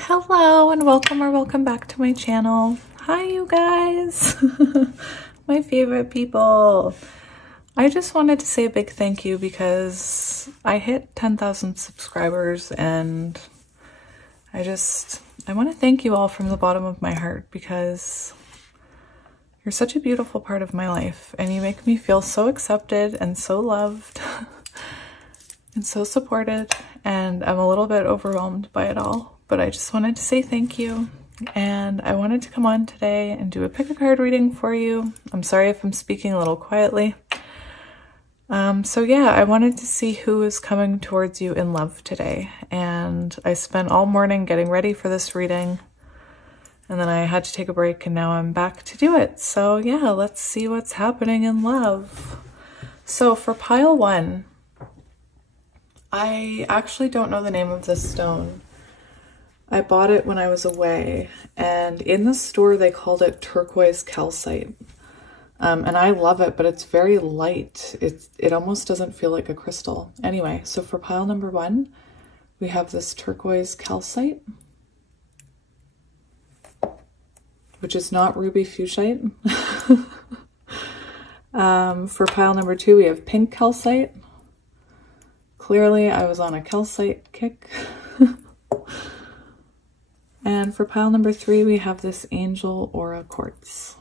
Hello and welcome or welcome back to my channel. Hi you guys, my favorite people. I just wanted to say a big thank you because I hit 10,000 subscribers and I want to thank you all from the bottom of my heart because you're such a beautiful part of my life and you make me feel so accepted and so loved and so supported, and I'm a little bit overwhelmed by it all, but I just wanted to say thank you. And I wanted to come on today and do a pick a card reading for you. I'm sorry if I'm speaking a little quietly. So yeah, I wanted to see who is coming towards you in love today. And I spent all morning getting ready for this reading. And then I had to take a break and now I'm back to do it. So yeah, let's see what's happening in love. So for pile one, I actually don't know the name of this stone. I bought it when I was away, and in the store they called it turquoise calcite. And I love it, but it's very light. It almost doesn't feel like a crystal. Anyway, so for pile number one, we have this turquoise calcite, which is not ruby fuchsite. For pile number two, we have pink calcite. Clearly, I was on a calcite kick. And for pile number three, we have this angel aura quartz.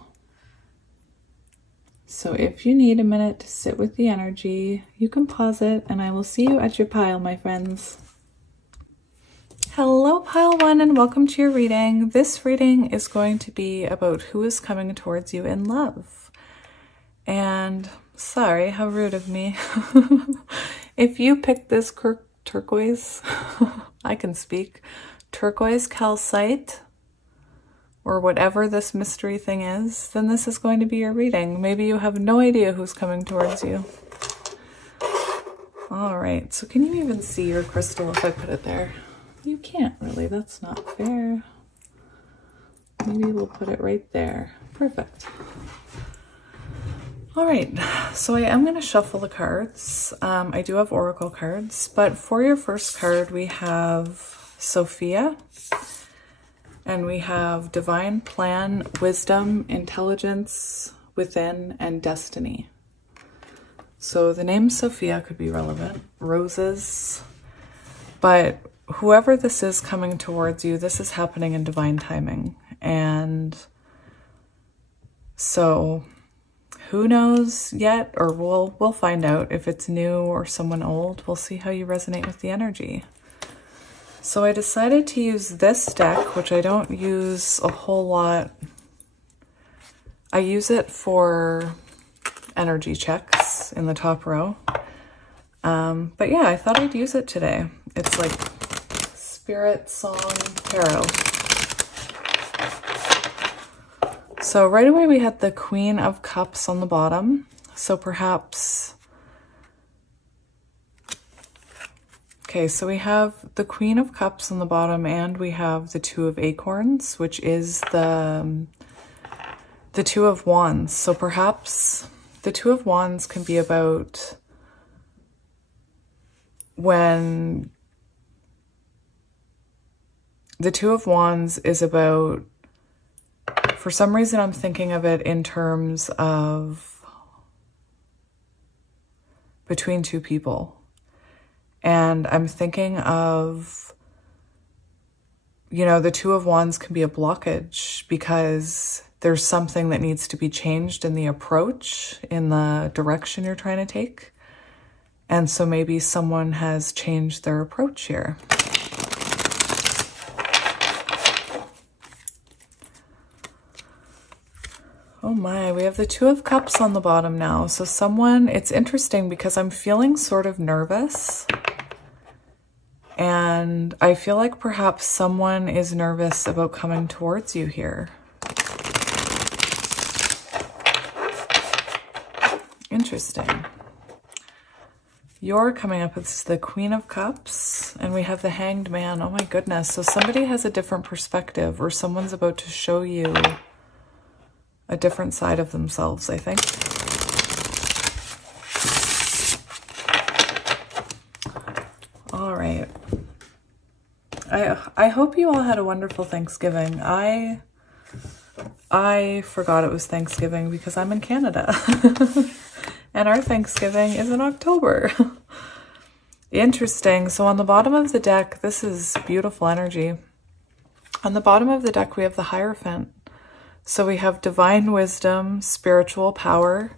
So if you need a minute to sit with the energy, you can pause it and I will see you at your pile, my friends. Hello, pile one, and welcome to your reading. This reading is going to be about who is coming towards you in love. And sorry, how rude of me. If you picked this turquoise, I can speak, turquoise calcite, or whatever this mystery thing is, then this is going to be your reading. Maybe you have no idea who's coming towards you. All right, so can you even see your crystal if I put it there? You can't really, that's not fair. Maybe we'll put it right there. Perfect. All right, so I am going to shuffle the cards. I do have oracle cards, but for your first card, we have Sophia, and we have divine plan, wisdom, intelligence within, and destiny. So the name Sophia could be relevant, roses, but whoever this is coming towards you, this is happening in divine timing. And so who knows yet, or we'll find out if it's new or someone old. We'll see how you resonate with the energy. So I decided to use this deck, which I don't use a whole lot. I use it for energy checks in the top row. But yeah, I thought I'd use it today. It's like Spirit Song Tarot. So right away we had the Queen of Cups on the bottom. So perhaps, okay, so we have the Queen of Cups on the bottom and we have the Two of Acorns, which is the Two of Wands. So perhaps the Two of Wands can be about when the Two of Wands is about, for some reason, I'm thinking of it in terms of between two people. And I'm thinking of, you know, the Two of Wands can be a blockage because there's something that needs to be changed in the approach, in the direction you're trying to take. And so maybe someone has changed their approach here. Oh my, we have the Two of Cups on the bottom now. So someone, it's interesting because I'm feeling sort of nervous. And I feel like perhaps someone is nervous about coming towards you here. Interesting. You're coming up as the Queen of Cups, and we have the Hanged Man. Oh my goodness. So somebody has a different perspective, or someone's about to show you a different side of themselves, I think. All right. I hope you all had a wonderful Thanksgiving. I forgot it was Thanksgiving because I'm in Canada. And our Thanksgiving is in October. Interesting. So on the bottom of the deck, this is beautiful energy. On the bottom of the deck, we have the Hierophant. So we have divine wisdom, spiritual power.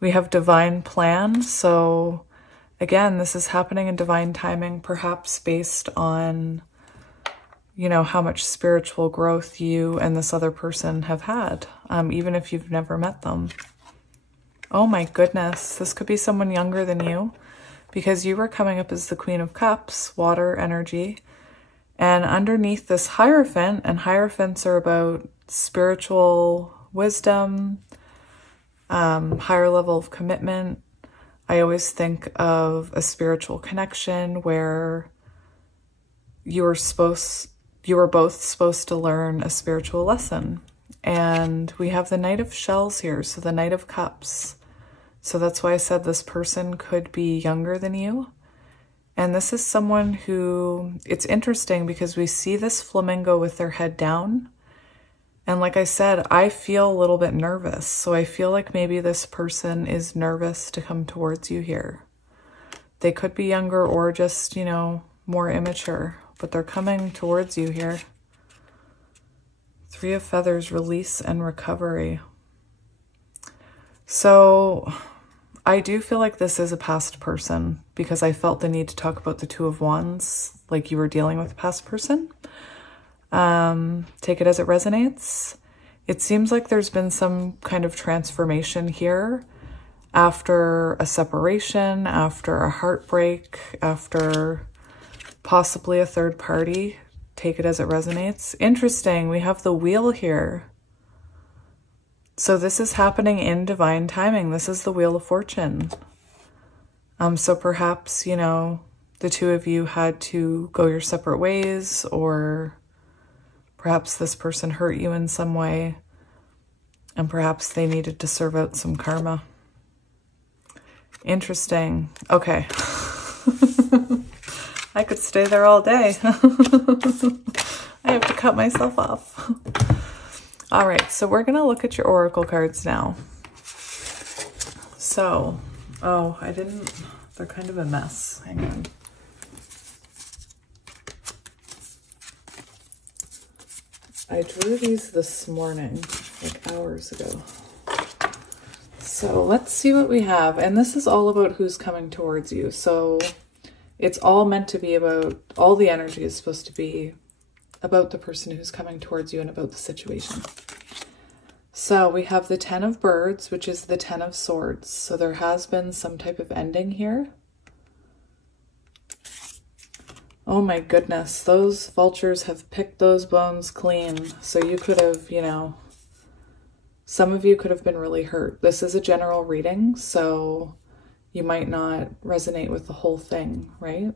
We have divine plan. So again, this is happening in divine timing, perhaps based on, you know, how much spiritual growth you and this other person have had, even if you've never met them. Oh my goodness, this could be someone younger than you because you were coming up as the Queen of Cups, water energy. And underneath this Hierophant, and Hierophants are about spiritual wisdom, higher level of commitment. I always think of a spiritual connection where you were both supposed to learn a spiritual lesson. And we have the Knight of Shells here, so the Knight of Cups. So that's why I said this person could be younger than you. And this is someone who, it's interesting because we see this flamingo with their head down. And like I said, I feel a little bit nervous. So I feel like maybe this person is nervous to come towards you here. They could be younger or just, you know, more immature, but they're coming towards you here. Three of Feathers, release and recovery. So I do feel like this is a past person because I felt the need to talk about the Two of Wands, like you were dealing with a past person. Take it as it resonates. It seems like there's been some kind of transformation here after a separation, after a heartbreak, after possibly a third party. Take it as it resonates. Interesting. We have the Wheel here. So this is happening in divine timing. This is the Wheel of Fortune. So perhaps, you know, the two of you had to go your separate ways, or perhaps this person hurt you in some way, and perhaps they needed to serve out some karma. Interesting. Okay. I could stay there all day. I have to cut myself off. All right, so we're going to look at your oracle cards now. So, oh, they're kind of a mess. Hang on. I drew these this morning, like hours ago. So let's see what we have. And this is all about who's coming towards you. So it's all meant to be about, all the energy is supposed to be about the person who's coming towards you and about the situation. So we have the Ten of Birds, which is the Ten of Swords. So there has been some type of ending here. Oh my goodness, those vultures have picked those bones clean. So you could have, you know, some of you could have been really hurt. This is a general reading, so you might not resonate with the whole thing, right?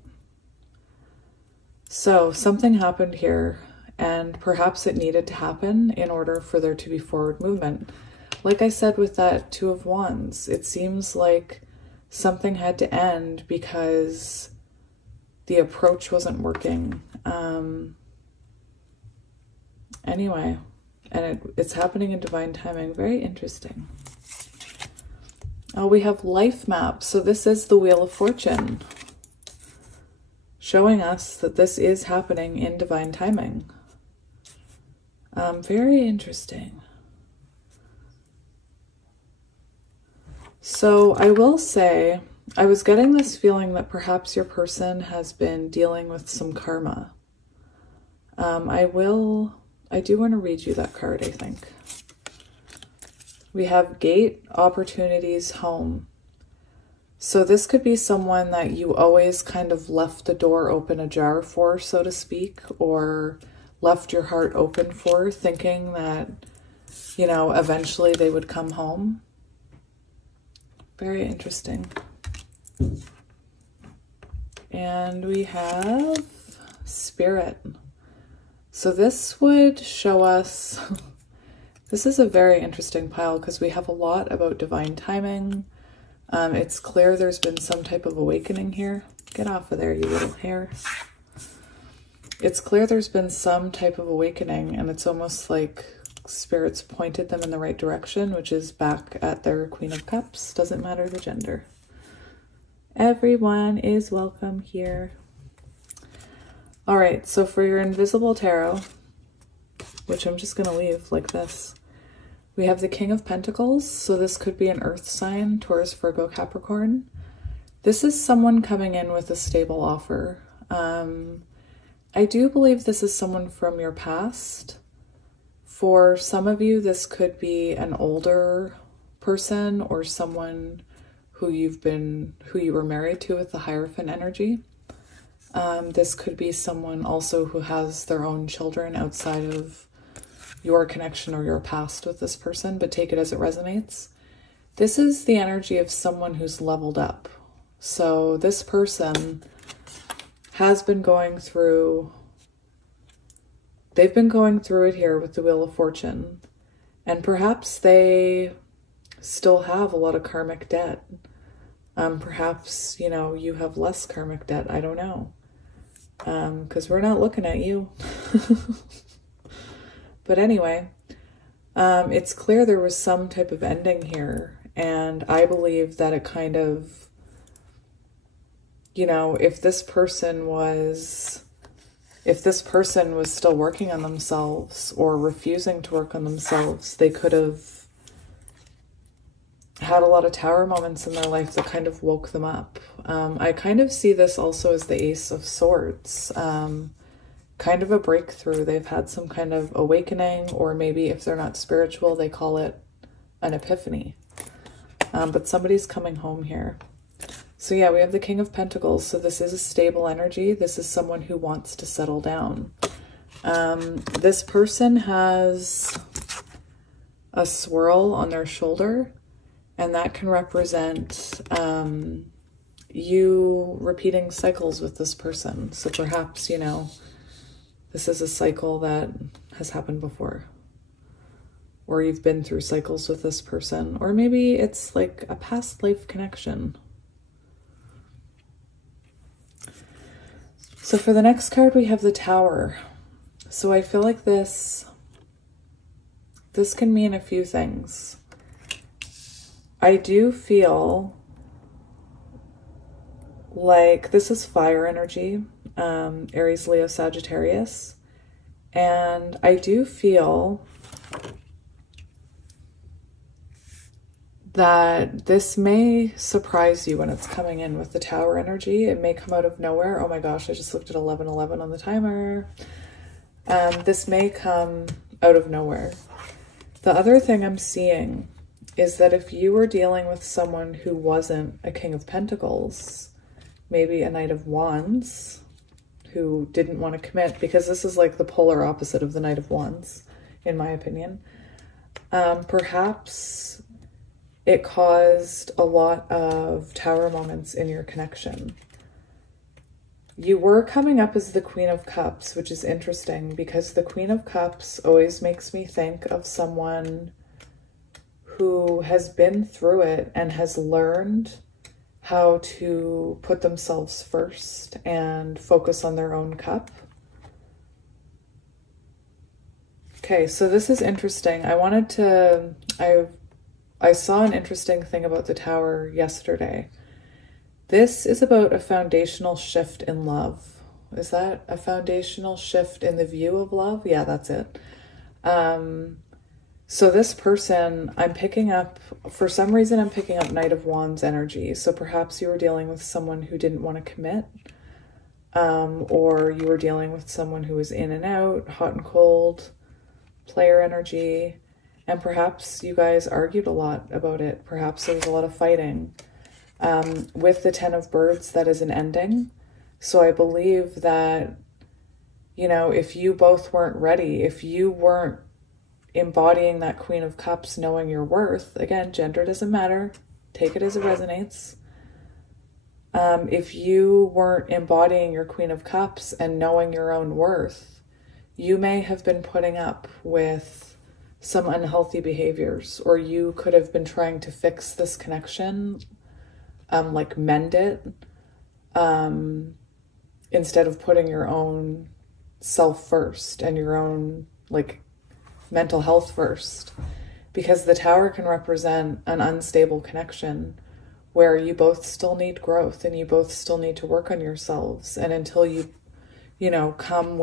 So something happened here, and perhaps it needed to happen in order for there to be forward movement. Like I said with that Two of Wands, it seems like something had to end because the approach wasn't working. Anyway, and it's happening in divine timing. Very interesting. Oh, we have life map. So this is the Wheel of Fortune, showing us that this is happening in divine timing. Very interesting. So I will say, I was getting this feeling that perhaps your person has been dealing with some karma. I do want to read you that card, I think. We have Gate, Opportunities, Home. So this could be someone that you always kind of left the door open ajar for, so to speak, or left your heart open for, thinking that, you know, eventually they would come home. Very interesting. And we have Spirit. So this would show us, this is a very interesting pile because we have a lot about divine timing. It's clear there's been some type of awakening here. Get off of there, you little hair. It's clear there's been some type of awakening, and it's almost like spirits pointed them in the right direction, which is back at their Queen of Cups. Doesn't matter the gender. Everyone is welcome here. All right, so for your invisible tarot, which I'm just going to leave like this, we have the King of Pentacles. So this could be an earth sign, Taurus, Virgo, Capricorn. This is someone coming in with a stable offer. I do believe this is someone from your past. For some of you, this could be an older person or someone who you were married to with the Hierophant energy. This could be someone also who has their own children outside of your connection or your past with this person, but take it as it resonates. This is the energy of someone who's leveled up. So this person has been going through, they've been going through it here with the Wheel of Fortune, and perhaps they still have a lot of karmic debt. Perhaps, you know, you have less karmic debt. I don't know. Because we're not looking at you. But anyway, it's clear there was some type of ending here. And I believe that it kind of, you know, if this person was still working on themselves or refusing to work on themselves, they could have had a lot of tower moments in their life that kind of woke them up. I kind of see this also as the Ace of Swords, kind of a breakthrough. They've had some kind of awakening, or maybe if they're not spiritual, they call it an epiphany. But somebody's coming home here. So yeah, we have the King of Pentacles. So this is a stable energy. This is someone who wants to settle down. This person has a swirl on their shoulder, and that can represent you repeating cycles with this person. So perhaps, you know, this is a cycle that has happened before, or you've been through cycles with this person, or maybe it's like a past life connection. So for the next card, we have the Tower. So I feel like this can mean a few things. I do feel like this is fire energy, Aries, Leo, Sagittarius. And I do feel that this may surprise you when it's coming in with the Tower energy. It may come out of nowhere. Oh my gosh, I just looked at 11:11 on the timer. This may come out of nowhere. The other thing I'm seeing is that if you were dealing with someone who wasn't a King of Pentacles, maybe a Knight of Wands, who didn't want to commit, because this is like the polar opposite of the Knight of Wands, in my opinion, perhaps it caused a lot of Tower moments in your connection. You were coming up as the Queen of Cups, which is interesting because the Queen of Cups always makes me think of someone who has been through it and has learned how to put themselves first and focus on their own cup. Okay, so this is interesting. I saw an interesting thing about the Tower yesterday. This is about a foundational shift in love. Is that a foundational shift in the view of love? Yeah, that's it. So this person, I'm picking up, for some reason, I'm picking up Knight of Wands energy. So perhaps you were dealing with someone who didn't want to commit, or you were dealing with someone who was in and out, hot and cold, player energy. And perhaps you guys argued a lot about it. Perhaps there was a lot of fighting. With the Ten of Birds, that is an ending. So I believe that, you know, if you both weren't ready, if you weren't embodying that Queen of Cups, knowing your worth, again, gender doesn't matter. Take it as it resonates. If you weren't embodying your Queen of Cups and knowing your own worth, you may have been putting up with some unhealthy behaviors, or you could have been trying to fix this connection, like mend it, instead of putting your own self first and your own like mental health first, because the Tower can represent an unstable connection where you both still need growth and you both still need to work on yourselves. And until you come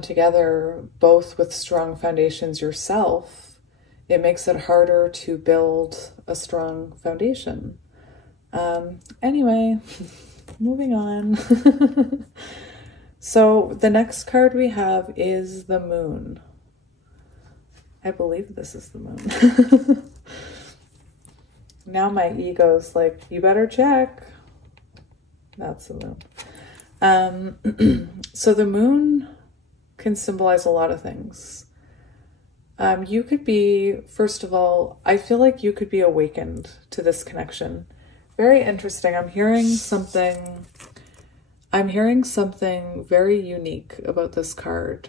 together both with strong foundations yourself, it makes it harder to build a strong foundation. Anyway, moving on. So the next card we have is the Moon. I believe this is the Moon. Now my ego's like, you better check. That's the Moon. So the Moon can symbolize a lot of things. You could be, first of all, I feel like you could be awakened to this connection. Very interesting. I'm hearing something very unique about this card.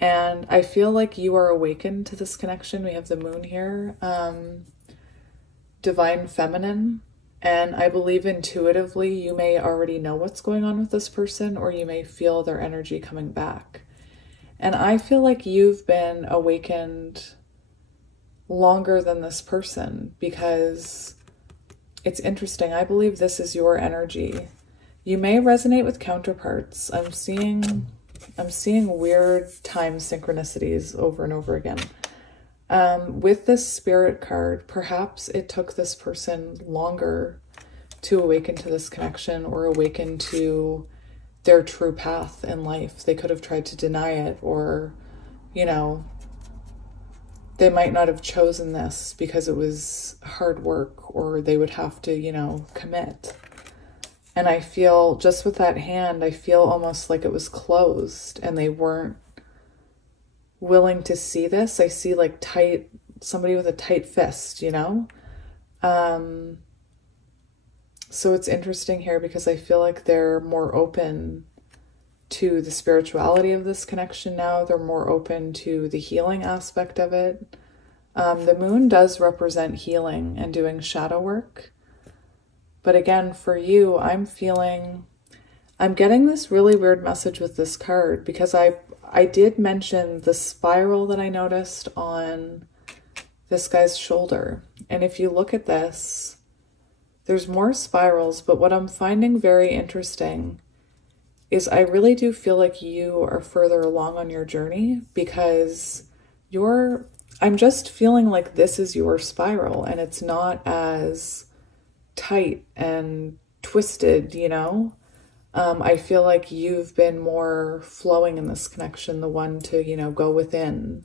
And I feel like you are awakened to this connection. We have the Moon here. Divine Feminine. And I believe intuitively you may already know what's going on with this person, or you may feel their energy coming back. And I feel like you've been awakened longer than this person, because it's interesting. I believe this is your energy. You may resonate with counterparts. I'm seeing weird time synchronicities over and over again. With this Spirit card, perhaps it took this person longer to awaken to this connection or awaken to their true path in life. They could have tried to deny it, or, they might not have chosen this because it was hard work, or they would have to, commit. And I feel, just with that hand, I feel almost like it was closed and they weren't willing to see this. I see like somebody with a tight fist, So it's interesting here because I feel like they're more open to the spirituality of this connection now. They're more open to the healing aspect of it. The Moon does represent healing and doing shadow work. But again, for you, I'm getting this really weird message with this card, because I did mention the spiral that I noticed on this guy's shoulder. And if you look at this, there's more spirals, but what I'm finding very interesting is I really do feel like you are further along on your journey, because I'm just feeling like this is your spiral and it's not as tight and twisted, I feel like you've been more flowing in this connection, the one to, go within.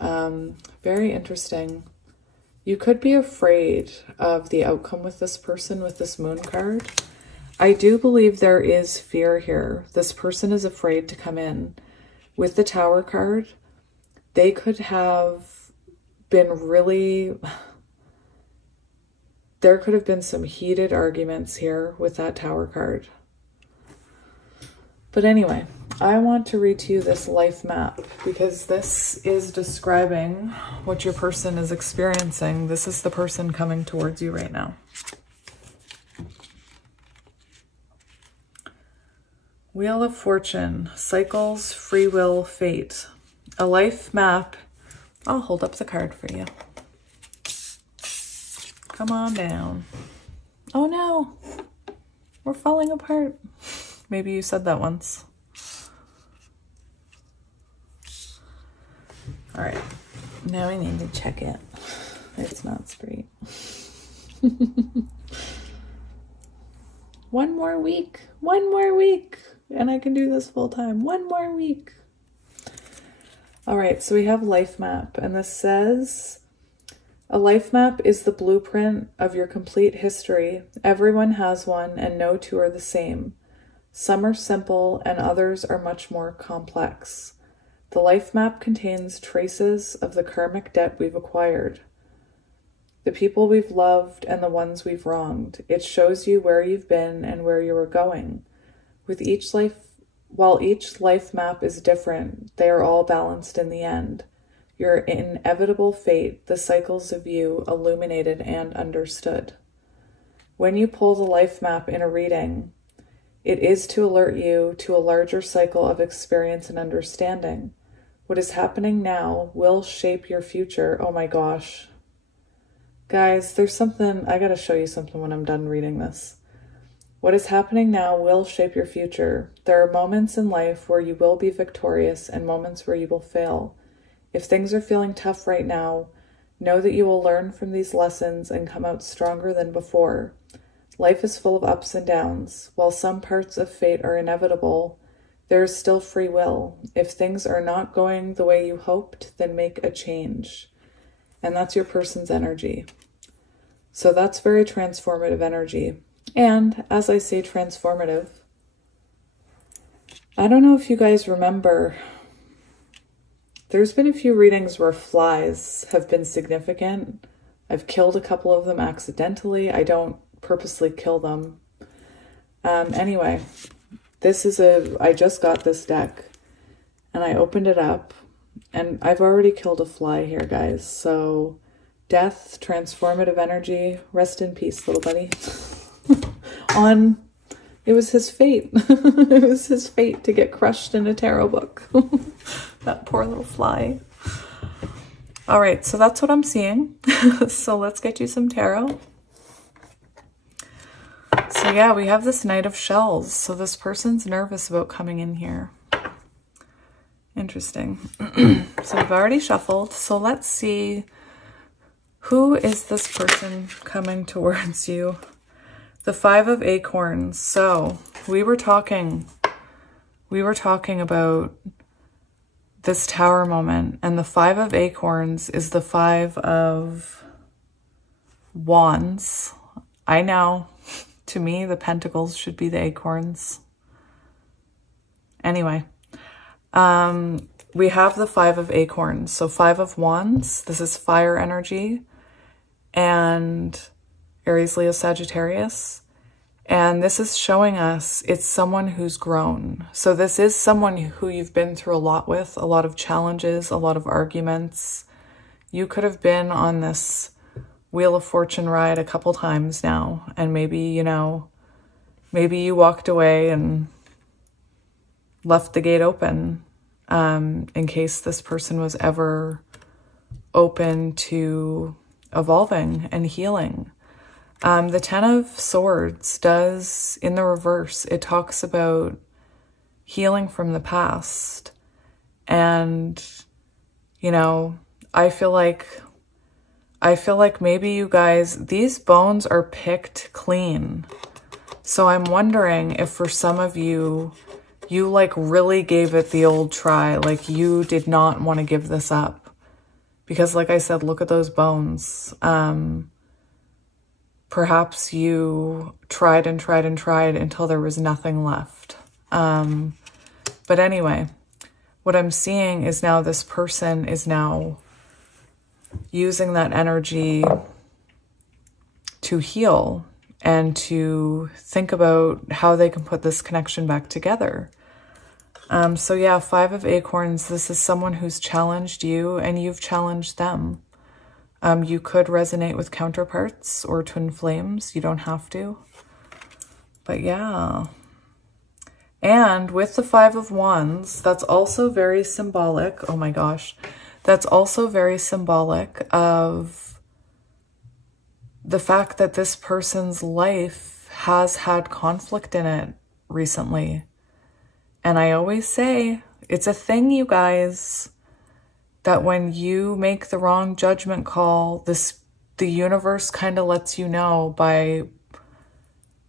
Very interesting. You could be afraid of the outcome with this person, with this Moon card. I do believe there is fear here. This person is afraid to come in. With the Tower card, they could have been there could have been some heated arguments here with that Tower card. But anyway, I want to read to you this life map, because this is describing what your person is experiencing. This is the person coming towards you right now. Wheel of Fortune, cycles, free will, fate. A life map. I'll hold up the card for you. Come on down. Oh no, we're falling apart. Maybe you said that once. All right, now I need to check it. It's not straight. One more week, and I can do this full time. One more week. All right, so we have life map, and this says, a life map is the blueprint of your complete history. Everyone has one, and no two are the same. Some are simple, and others are much more complex. The life map contains traces of the karmic debt we've acquired, the people we've loved, and the ones we've wronged. It shows you where you've been and where you are going. While each life map is different, they are all balanced in the end. Your inevitable fate, the cycles of you illuminated and understood. When you pull the life map in a reading, It is to alert you to a larger cycle of experience and understanding. What is happening now will shape your future. Oh my gosh. Guys, there's something, I gotta show you something when I'm done reading this. What is happening now will shape your future. There are moments in life where you will be victorious and moments where you will fail. If things are feeling tough right now, know that you will learn from these lessons and come out stronger than before. Life is full of ups and downs. While some parts of fate are inevitable, there is still free will. If things are not going the way you hoped, then make a change. And that's your person's energy. So that's very transformative energy. And as I say transformative, I don't know if you guys remember, there's been a few readings where flies have been significant. I've killed a couple of them accidentally. I don't purposely kill them. Anyway, I just got this deck and I opened it up and I've already killed a fly here, guys. So death, transformative energy, rest in peace, little buddy. It was his fate. It was his fate to get crushed in a tarot book. That poor little fly. All right, so that's what I'm seeing. So let's get you some tarot. So yeah, we have this Knight of Shells. So this person's nervous about coming in here. Interesting. So we've already shuffled. So let's see, who is this person coming towards you? The Five of Acorns. So we were talking about this Tower moment, and the Five of Acorns is the Five of Wands. I know, to me, the Pentacles should be the Acorns. Anyway, we have the Five of Acorns. So Five of Wands, this is fire energy, and Aries, Leo, Sagittarius. And this is showing us it's someone who's grown. So this is someone who you've been through a lot with, a lot of challenges, a lot of arguments. You could have been on this Wheel of Fortune ride a couple times now. And maybe, you know, maybe you walked away and left the gate open in case this person was ever open to evolving and healing. The Ten of Swords does, in the reverse, it talks about healing from the past. And, you know, I feel like maybe you guys, these bones are picked clean. So I'm wondering if for some of you, you like really gave it the old try. Like you did not want to give this up. Because like I said, look at those bones. Perhaps you tried and tried and tried until there was nothing left. But anyway, what I'm seeing is now this person is now using that energy to heal and to think about how they can put this connection back together. So yeah, Five of Acorns, this is someone who's challenged you and you've challenged them. You could resonate with counterparts or twin flames. You don't have to. But yeah. And with the Five of Wands, that's also very symbolic. Oh my gosh. That's also very symbolic of the fact that this person's life has had conflict in it recently. And I always say, it's a thing, you guys, that when you make the wrong judgment call, the universe kind of lets you know by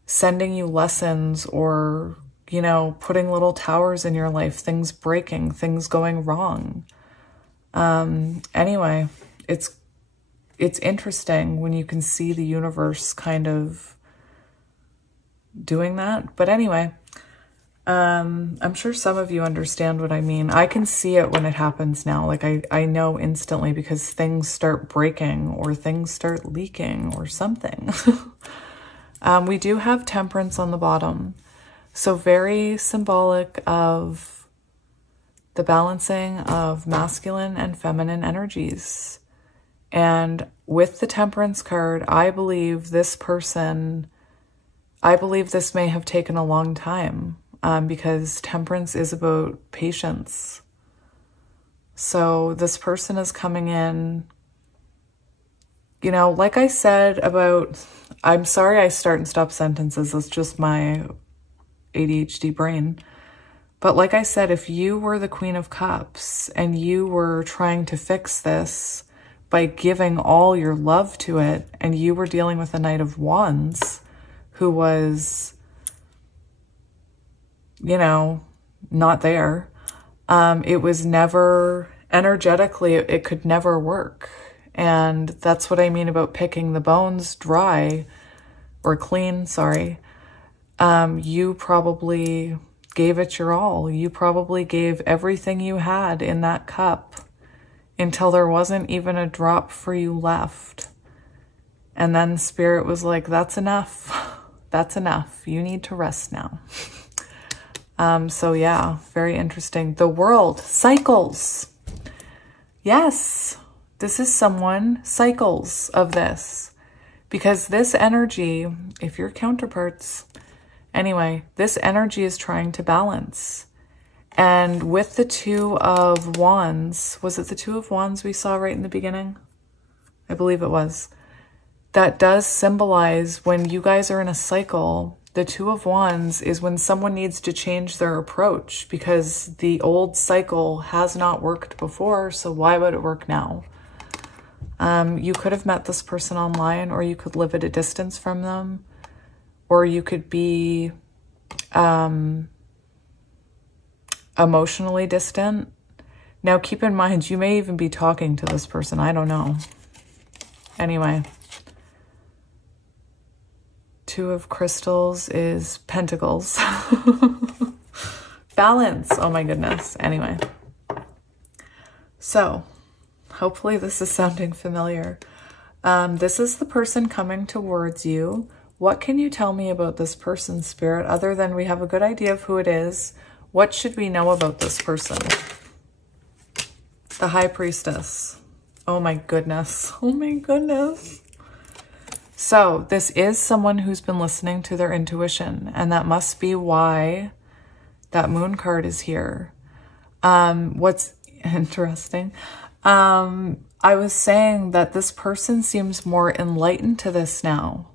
sending you lessons or, you know, putting little towers in your life, things breaking, things going wrong. Anyway, it's interesting when you can see the universe kind of doing that. But anyway, I'm sure some of you understand what I mean. I can see it when it happens now. Like I know instantly because things start breaking or things start leaking or something. We do have Temperance on the bottom. So very symbolic of the balancing of masculine and feminine energies. And with the Temperance card, I believe this person I believe this may have taken a long time because Temperance is about patience. So this person is coming in, you know, like I said about, I'm sorry I start and stop sentences. It's just my ADHD brain. But like I said, if you were the Queen of Cups and you were trying to fix this by giving all your love to it, and you were dealing with a Knight of Wands who was, you know, not there, it was never, energetically, it could never work. And that's what I mean about picking the bones dry or clean, sorry. You probably gave it your all. You probably gave everything you had in that cup until there wasn't even a drop for you left. And then Spirit was like, that's enough. That's enough. You need to rest now. So yeah, very interesting. The world cycles. Yes, this is someone cycles of this, because this energy, if you're counterparts, anyway, this energy is trying to balance. And with the Two of Wands, was it the Two of Wands we saw right in the beginning? I believe it was. That does symbolize when you guys are in a cycle. The Two of Wands is when someone needs to change their approach because the old cycle has not worked before, so why would it work now? You could have met this person online, or you could live at a distance from them, or you could be emotionally distant. Now keep in mind, you may even be talking to this person. I don't know. Anyway. Two of Crystals is Pentacles. Balance. Oh my goodness. Anyway. So, hopefully this is sounding familiar. This is the person coming towards you. What can you tell me about this person, Spirit, other than we have a good idea of who it is? What should we know about this person? The High Priestess. Oh my goodness. Oh my goodness. So this is someone who's been listening to their intuition, and that must be why that Moon card is here. What's interesting, I was saying that this person seems more enlightened to this now.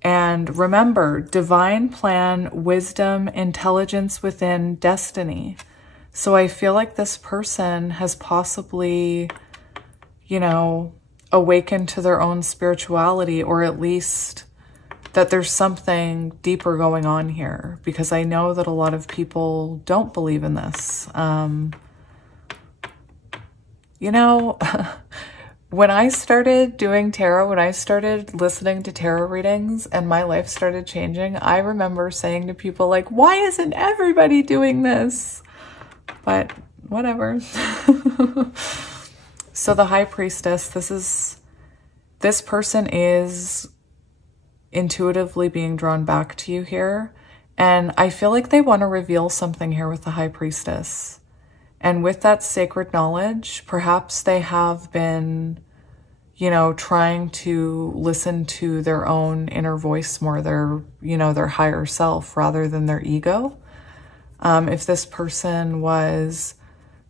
And remember, divine plan, wisdom, intelligence within, destiny. So I feel like this person has possibly, you know, awaken to their own spirituality, or at least that there's something deeper going on here, because I know that a lot of people don't believe in this. You know, when I started doing tarot, when I started listening to tarot readings and my life started changing, I remember saying to people like, why isn't everybody doing this? But whatever. So the High Priestess, this person is intuitively being drawn back to you here. And I feel like they want to reveal something here with the High Priestess. And with that sacred knowledge, perhaps they have been, you know, trying to listen to their own inner voice more, their, you know, their higher self rather than their ego. If this person was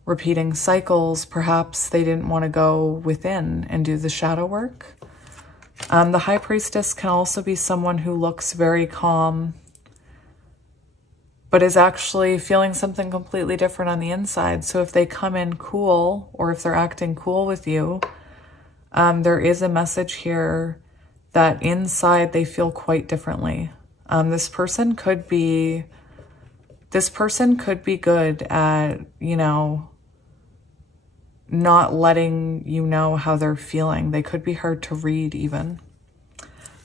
repeating cycles, perhaps they didn't want to go within and do the shadow work. The High Priestess can also be someone who looks very calm, but is actually feeling something completely different on the inside. So if they come in cool, or if they're acting cool with you, there is a message here that inside they feel quite differently. This person could be good at, you know, not letting you know how they're feeling. They could be hard to read even.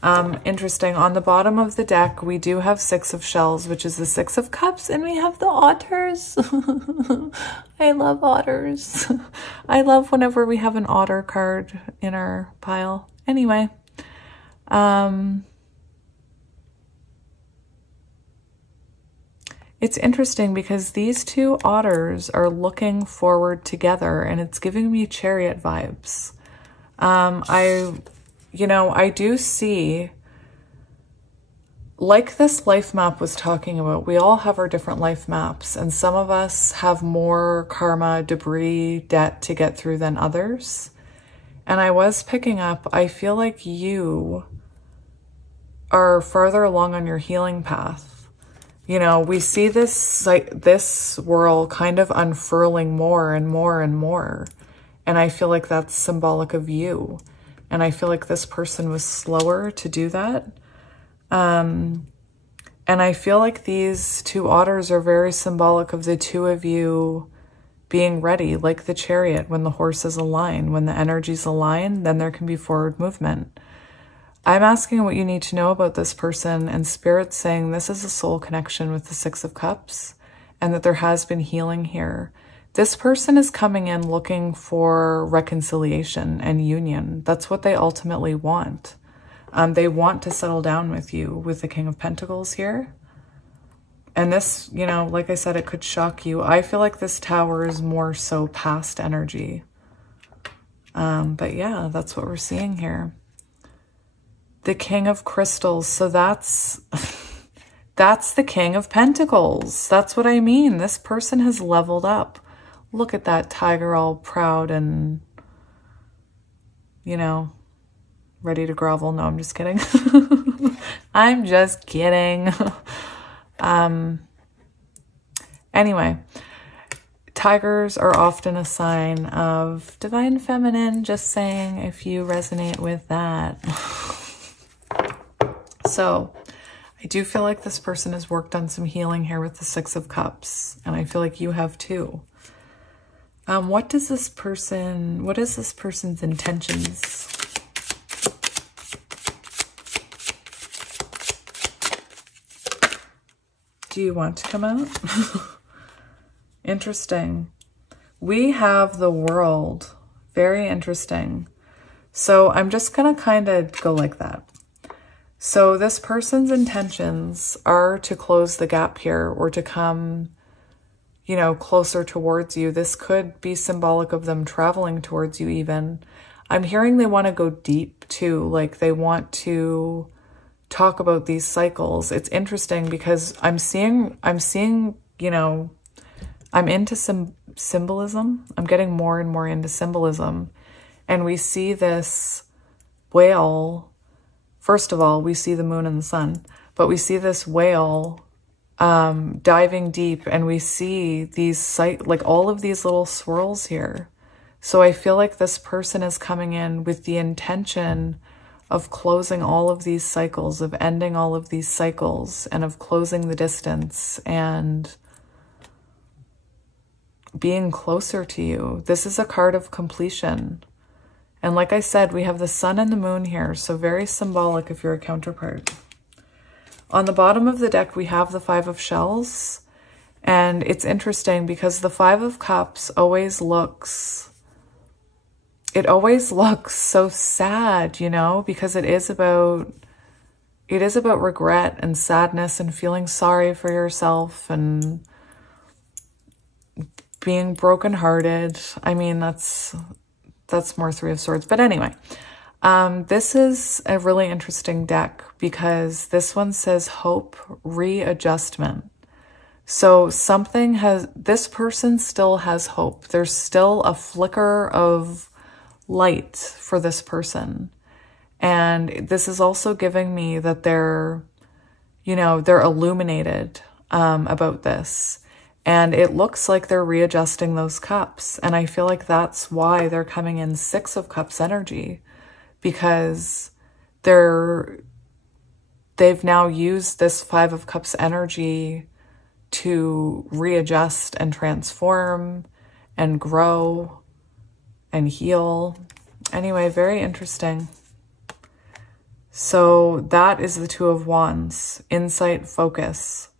Interesting. On the bottom of the deck, we do have Six of Shells, which is the Six of Cups, and we have the Otters. I love otters. I love whenever we have an otter card in our pile. Anyway, it's interesting because these two otters are looking forward together, and it's giving me Chariot vibes. I do see like this life map was talking about, we all have our different life maps, and some of us have more karma, debris, debt to get through than others. And I was picking up, I feel like you are further along on your healing path. You know, we see this, like, this whirl kind of unfurling more and more and more. And I feel like that's symbolic of you. And I feel like this person was slower to do that. And I feel like these two otters are very symbolic of the two of you being ready, like the chariot, when the horses align, when the energies align, then there can be forward movement. I'm asking what you need to know about this person, and Spirit's saying this is a soul connection with the Six of Cups, and that there has been healing here. This person is coming in looking for reconciliation and union. That's what they ultimately want. They want to settle down with you with the King of Pentacles here. And this, you know, like I said, it could shock you. I feel like this Tower is more so past energy. But yeah, that's what we're seeing here. The King of Crystals. So that's the King of Pentacles. That's what I mean. This person has leveled up. Look at that tiger all proud and, you know, ready to grovel. No, I'm just kidding. I'm just kidding. Anyway, tigers are often a sign of divine feminine, just saying, if you resonate with that. So I do feel like this person has worked on some healing here with the Six of Cups, and I feel like you have too. What is this person's intentions? Do you want to come out? Interesting. We have the World. Very interesting. So I'm just going to kind of go like that. So this person's intentions are to close the gap here, or to come, you know, closer towards you. This could be symbolic of them traveling towards you even. I'm hearing they want to go deep too. Like they want to talk about these cycles. It's interesting because I'm seeing, you know, I'm into some symbolism. I'm getting more and more into symbolism. And we see this whale. First of all, we see the moon and the sun, but we see this whale diving deep, and we see these like all of these little swirls here. So I feel like this person is coming in with the intention of closing all of these cycles, of ending all of these cycles, and of closing the distance and being closer to you. This is a card of completion. And like I said, we have the sun and the moon here, so very symbolic if you're a counterpart. On the bottom of the deck, we have the Five of Shells, and it's interesting because the Five of Cups always looks, it always looks so sad, you know, because it is about regret and sadness and feeling sorry for yourself and being brokenhearted. I mean, that's more Three of Swords. But anyway, this is a really interesting deck because this one says hope, readjustment. So this person still has hope. There's still a flicker of light for this person. And this is also giving me that they're illuminated about this. And it looks like they're readjusting those cups. And I feel like that's why they're coming in Six of Cups energy, because they've now used this Five of Cups energy to readjust and transform and grow and heal. Anyway, very interesting. So that is the Two of Wands, insight, focus.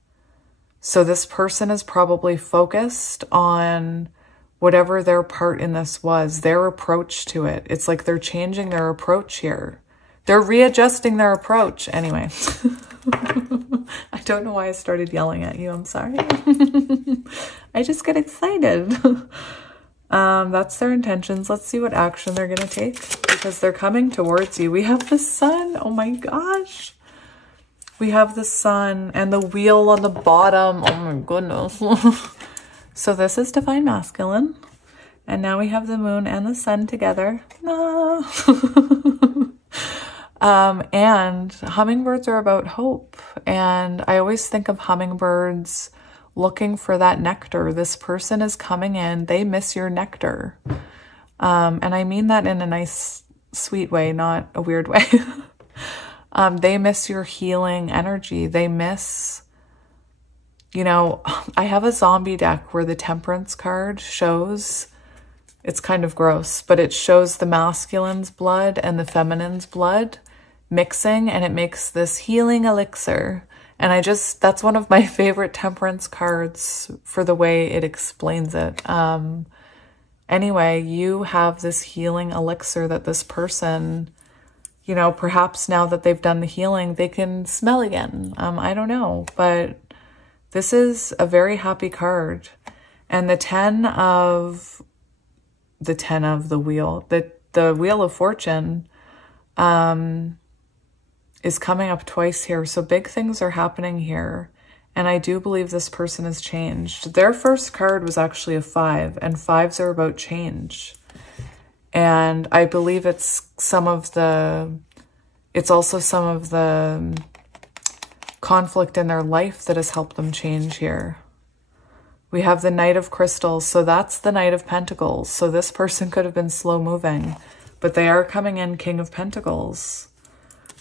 So this person is probably focused on whatever their part in this was, their approach to it. It's like they're changing their approach here. They're readjusting their approach. Anyway, I don't know why I started yelling at you. I'm sorry. I just get excited. That's their intentions. Let's see what action they're going to take because they're coming towards you. We have the sun. Oh my gosh. We have the sun and the wheel on the bottom. Oh my goodness. So this is divine masculine. And now we have the moon and the sun together. No. And hummingbirds are about hope. And I always think of hummingbirds looking for that nectar. This person is coming in. They miss your nectar. And I mean that in a nice, sweet way, not a weird way. They miss your healing energy. They miss, you know, I have a zombie deck where the Temperance card shows, it's kind of gross, but it shows the masculine's blood and the feminine's blood mixing, and it makes this healing elixir. And that's one of my favorite Temperance cards for the way it explains it. Anyway, you have this healing elixir that this person, you know, perhaps now that they've done the healing, they can smell again. I don't know, but this is a very happy card. And the 10 of the wheel, the Wheel of Fortune, is coming up twice here. So big things are happening here. And I do believe this person has changed. Their first card was actually a 5, and 5s are about change. And I believe it's also some of the conflict in their life that has helped them change here. We have the Knight of Crystals. So that's the Knight of Pentacles. So this person could have been slow moving, but they are coming in King of Pentacles.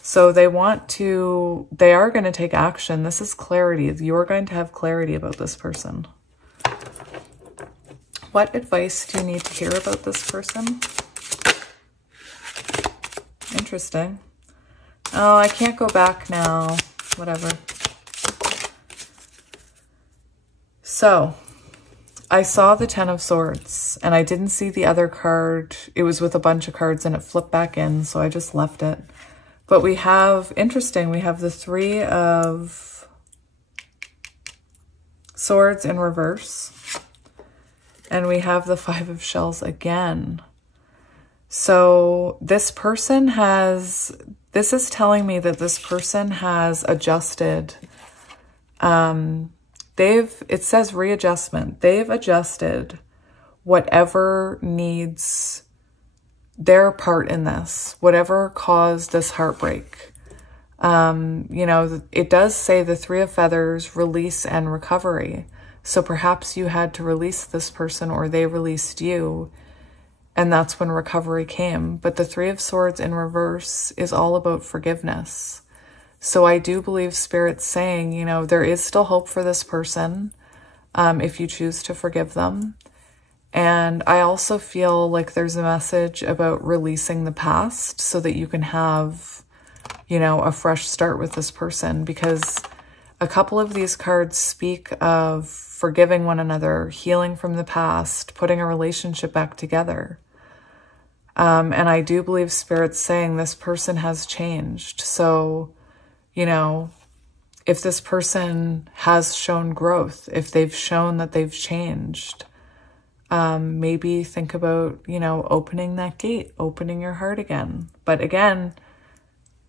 So they are going to take action. This is clarity. You're going to have clarity about this person. What advice do you need to hear about this person? Interesting. Oh, I can't go back now. Whatever. So I saw the 10 of Swords and I didn't see the other card. It was with a bunch of cards and it flipped back in, so I just left it. But we have, interesting, we have the 3 of Swords in reverse. And we have the 5 of Shells again. So this person this is telling me that this person has adjusted. It says readjustment. They've adjusted whatever needs their part in this, whatever caused this heartbreak. You know, it does say the 3 of Feathers, release and recovery. So perhaps you had to release this person or they released you, and that's when recovery came. But the 3 of Swords in reverse is all about forgiveness. So I do believe Spirit's saying, you know, there is still hope for this person if you choose to forgive them. And I also feel like there's a message about releasing the past so that you can have, you know, a fresh start with this person, because a couple of these cards speak of forgiving one another, healing from the past, putting a relationship back together. And I do believe Spirit's saying this person has changed. So, you know, if this person has shown growth, if they've shown that they've changed, maybe think about, you know, opening that gate, opening your heart again. But again,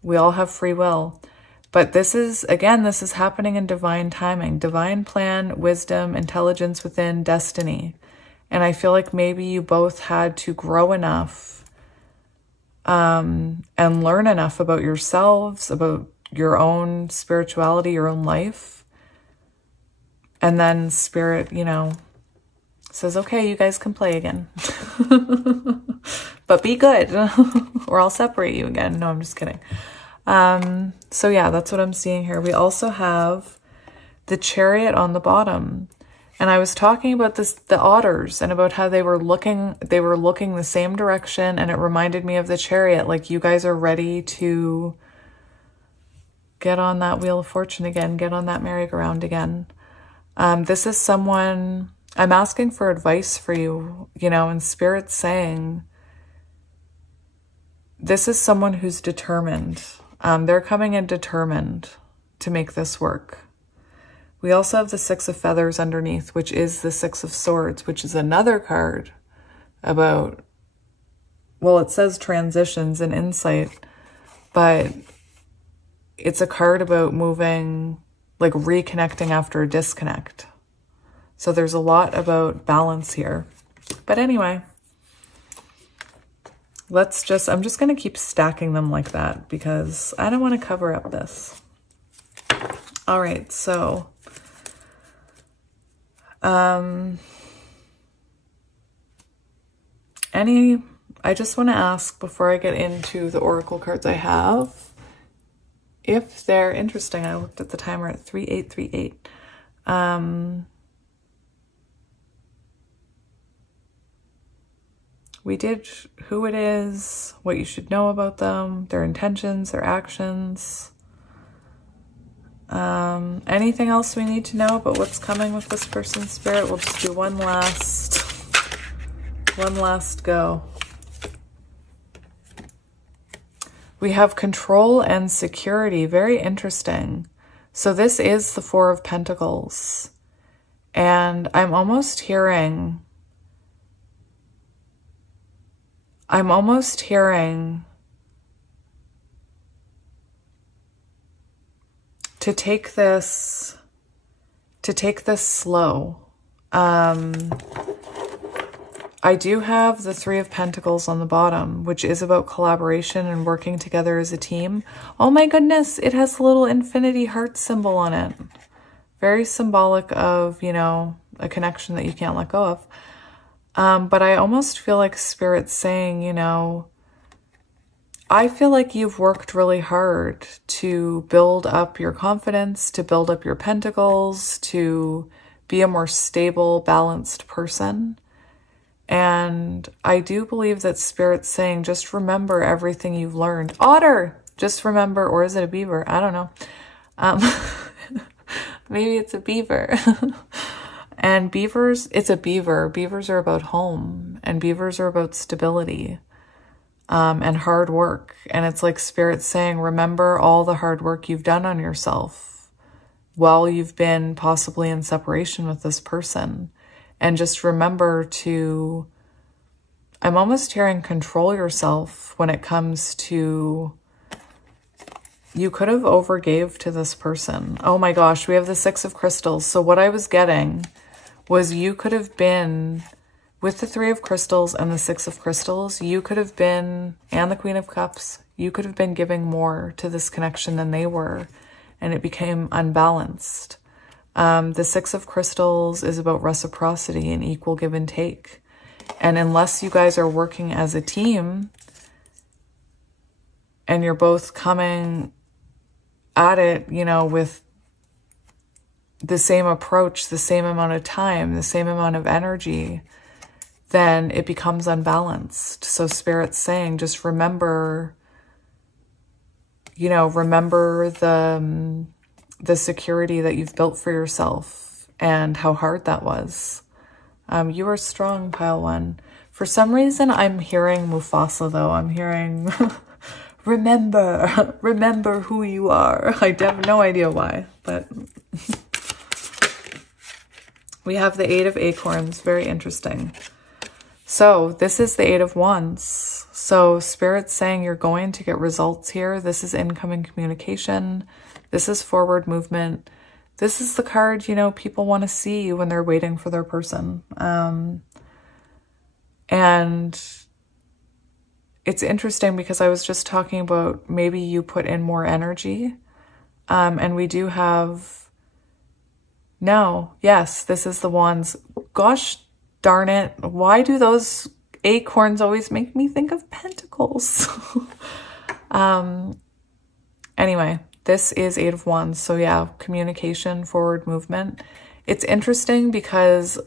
we all have free will. But this is happening in divine timing, divine plan, wisdom, intelligence within, destiny. And I feel like maybe you both had to grow enough and learn enough about yourselves, about your own spirituality, your own life. And then Spirit, you know, says, okay, you guys can play again. But be good or I'll separate you again. No, I'm just kidding. So yeah, that's what I'm seeing here. We also have the Chariot on the bottom. And I was talking about the otters and about how they were looking the same direction, and it reminded me of the Chariot. Like, you guys are ready to get on that Wheel of Fortune again, get on that merry-go-round again. This is someone, I'm asking for advice for you, you know, and Spirit's saying, this is someone who's determined. They're coming in determined to make this work. We also have the 6 of Feathers underneath, which is the 6 of Swords, which is another card about, well, it says transitions and insight, but it's a card about moving, like reconnecting after a disconnect. So there's a lot about balance here. But anyway, I'm just going to keep stacking them like that because I don't want to cover up this. All right, so I just want to ask before I get into the oracle cards I have, if they're interesting. I looked at the timer at 3838. We did who it is, what you should know about them, their intentions, their actions. Anything else we need to know about what's coming with this person's spirit? We'll just do one last go. We have control and security. Very interesting. So this is the Four of Pentacles. And I'm almost hearing to take this slow. I do have the Three of Pentacles on the bottom, which is about collaboration and working together as a team. Oh my goodness, it has a little infinity heart symbol on it. Very symbolic of, you know, a connection that you can't let go of. But I almost feel like Spirit's saying, you know, I feel like you've worked really hard to build up your confidence, to build up your pentacles, to be a more stable, balanced person. And I do believe that Spirit's saying, just remember everything you've learned. Otter! Just remember, or is it a beaver? I don't know. Maybe it's a beaver. And beavers, it's a beaver. Beavers are about home, and beavers are about stability and hard work. And it's like Spirit's saying, remember all the hard work you've done on yourself while you've been possibly in separation with this person. And just remember to, I'm almost hearing, control yourself when it comes to, you could have overgave to this person. Oh my gosh, we have the Six of Crystals. So what I was getting was you could have been, with the Three of Crystals and the Six of Crystals, you could have been, and the Queen of Cups, you could have been giving more to this connection than they were, and it became unbalanced. The Six of Crystals is about reciprocity and equal give and take. And unless you guys are working as a team and you're both coming at it, you know, with the same approach, the same amount of time, the same amount of energy, then it becomes unbalanced. So Spirit's saying, just remember, you know, remember the security that you've built for yourself and how hard that was. You are strong, pile one. For some reason, I'm hearing Mufasa, though. I'm hearing, remember who you are. I have no idea why, but we have the Eight of Acorns. Very interesting. So this is the Eight of Wands. So Spirit's saying you're going to get results here. This is incoming communication. This is forward movement. This is the card, you know, people want to see when they're waiting for their person. And it's interesting because I was just talking about maybe you put in more energy. And we do have, no, yes, this is the Wands. Gosh darn it. Why do those acorns always make me think of pentacles? Anyway. This is Eight of Wands. So yeah, communication, forward movement. It's interesting because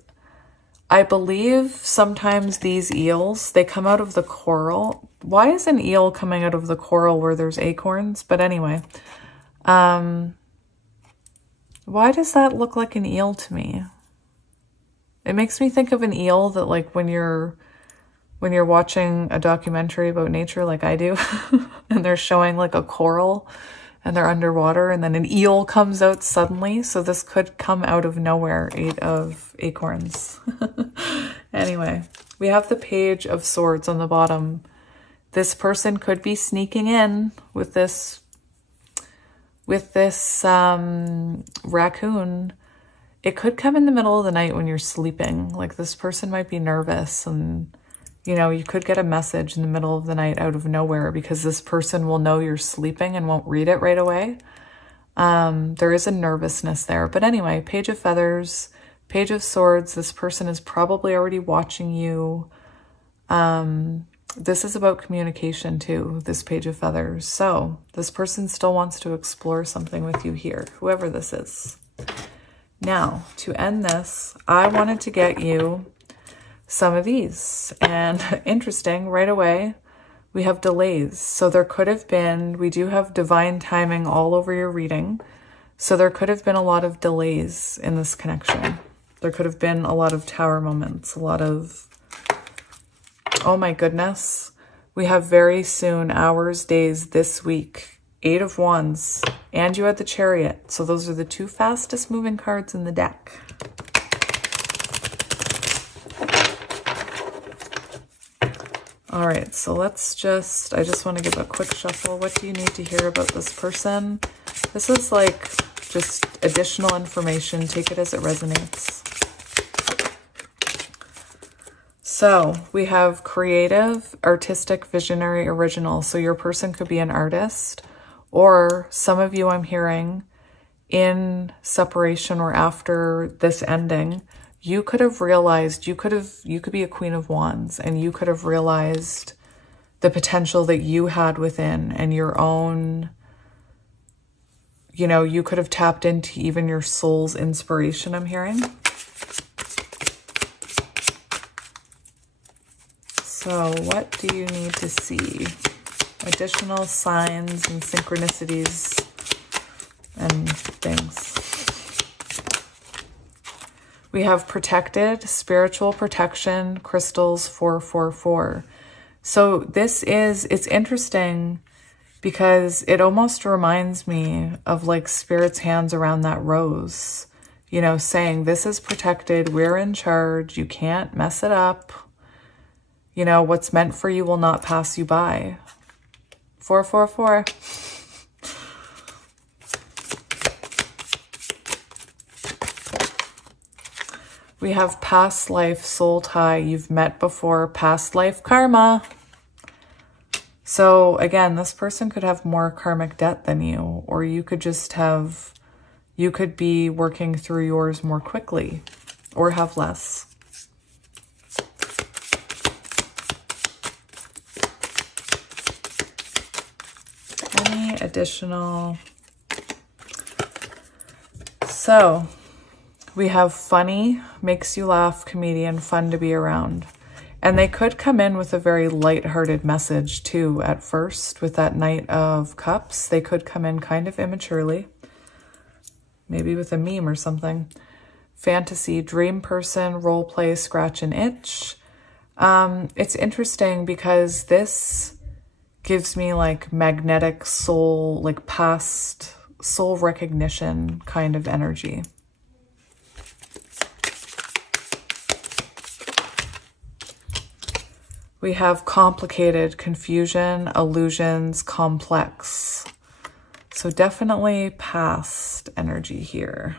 I believe sometimes these eels, they come out of the coral. Why is an eel coming out of the coral where there's acorns? But anyway, why does that look like an eel to me? It makes me think of an eel that, like, when you're watching a documentary about nature like I do, and they're showing like a coral and they're underwater, and then an eel comes out suddenly. So this could come out of nowhere, Eight of Acorns. Anyway, we have the Page of Swords on the bottom. This person could be sneaking in with this with this raccoon, it could come in the middle of the night when you're sleeping. Like this person might be nervous and, you know, you could get a message in the middle of the night out of nowhere because this person will know you're sleeping and won't read it right away. There is a nervousness there. But anyway, Page of Feathers, Page of Swords, this person is probably already watching you. This is about communication too, this Page of Feathers. So this person still wants to explore something with you here, whoever this is. Now, to end this, I wanted to get you some of these. And interesting, right away, we have delays. So there could have been, we do have divine timing all over your reading. So there could have been a lot of delays in this connection. There could have been a lot of tower moments, a lot of, oh my goodness. We have very soon, hours, days, this week, 8 of Wands, and you had the Chariot. So those are the 2 fastest moving cards in the deck. All right, so let's just, I just want to give a quick shuffle. What do you need to hear about this person? This is like just additional information. Take it as it resonates. So we have creative, artistic, visionary, original. So your person could be an artist, or some of you I'm hearing in separation or after this ending, you could have realized, you could be a Queen of Wands and you could have realized the potential that you had within and your own, you know, you could have tapped into even your soul's inspiration, I'm hearing. So what do you need to see? Additional signs and synchronicities and things. We have protected, spiritual protection, crystals, 444. So this is, it's interesting because it almost reminds me of like Spirit's hands around that rose, you know, saying this is protected, we're in charge, you can't mess it up. You know, what's meant for you will not pass you by. 444. We have past life, soul tie, you've met before, past life karma. So again, this person could have more karmic debt than you, or you could just have, you could be working through yours more quickly or have less. Any additional? So we have funny, makes you laugh, comedian, fun to be around. And they could come in with a very lighthearted message too at first with that Knight of Cups. They could come in kind of immaturely, maybe with a meme or something. Fantasy, dream person, role play, scratch and itch. It's interesting because this gives me like magnetic soul, like past soul recognition kind of energy. We have complicated, confusion, illusions, complex. So definitely past energy here.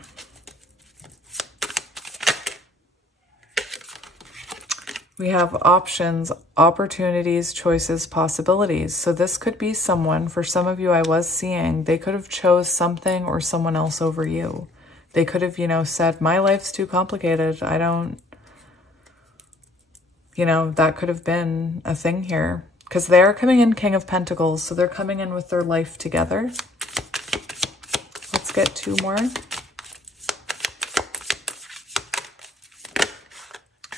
We have options, opportunities, choices, possibilities. So this could be someone, for some of you I was seeing, they could have chose something or someone else over you. They could have, you know, said, my life's too complicated. I don't, you know, that could have been a thing here. Because they're coming in King of Pentacles, so they're coming in with their life together. Let's get 2 more.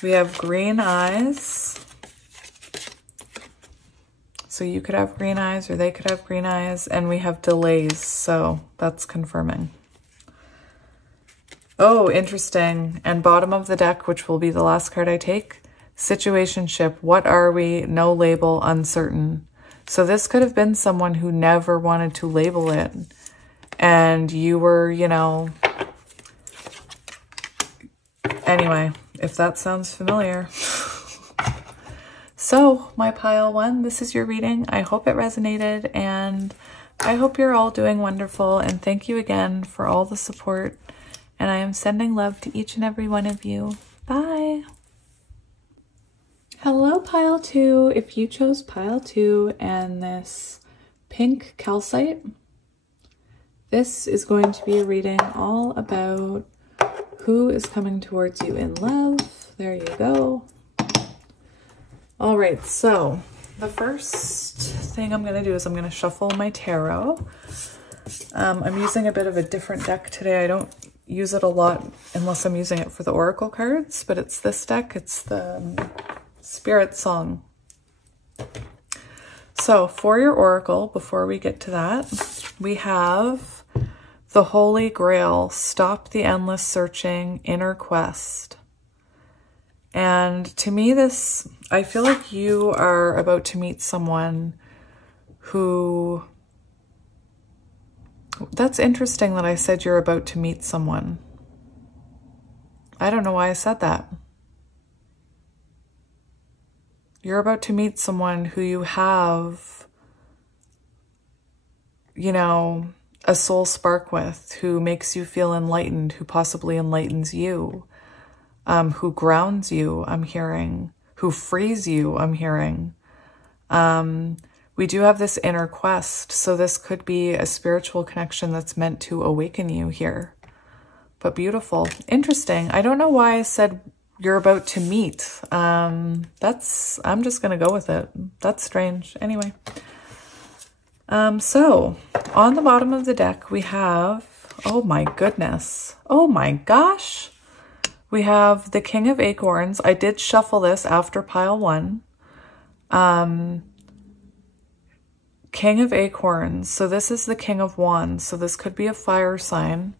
We have green eyes. So you could have green eyes or they could have green eyes. And we have delays, so that's confirming. Oh, interesting. And bottom of the deck, which will be the last card I take, situationship. What are we? No label, uncertain. So this could have been someone who never wanted to label it. And you were, you know, anyway, if that sounds familiar. So my pile 1, this is your reading. I hope it resonated, and I hope you're all doing wonderful, and thank you again for all the support. And I am sending love to each and every one of you. Bye. Hello, pile 2. If you chose pile 2 and this pink calcite, this is going to be a reading all about who is coming towards you in love. There you go. All right, so the first thing I'm going to do is I'm going to shuffle my tarot. I'm using a bit of a different deck today. I don't use it a lot unless I'm using it for the oracle cards, but it's this deck. It's the Spirit Song. So for your oracle, before we get to that, we have the Holy Grail, stop the endless searching, inner quest. And to me, this, I feel like you are about to meet someone who, that's interesting that I said you're about to meet someone. I don't know why I said that. You're about to meet someone who you have, you know, a soul spark with, who makes you feel enlightened, who possibly enlightens you, who grounds you, I'm hearing, who frees you, I'm hearing. We do have this inner quest, so this could be a spiritual connection that's meant to awaken you here. But beautiful. Interesting. I don't know why I said you're about to meet. I'm just going to go with it. That's strange. Anyway. So on the bottom of the deck, we have, oh my goodness. Oh my gosh. We have the King of Acorns. I did shuffle this after pile 1. King of Acorns. So this is the King of Wands. So this could be a fire sign.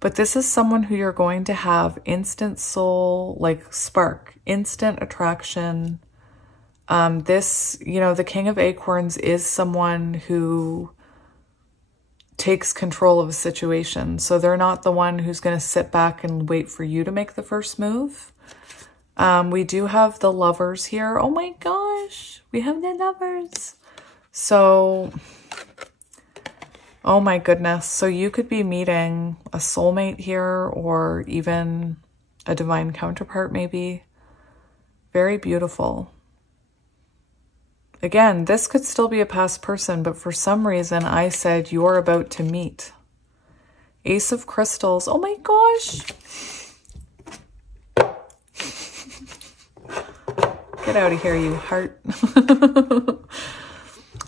But this is someone who you're going to have instant soul, like spark, instant attraction. This, you know, the King of Acorns is someone who takes control of a situation. So they're not the one who's going to sit back and wait for you to make the first move. We do have the Lovers here. Oh my gosh, we have the Lovers. So, oh my goodness. So you could be meeting a soulmate here, or even a divine counterpart maybe. Very beautiful. Again, this could still be a past person, but for some reason I said you're about to meet. Ace of Crystals. Oh my gosh. Get out of here, you heart.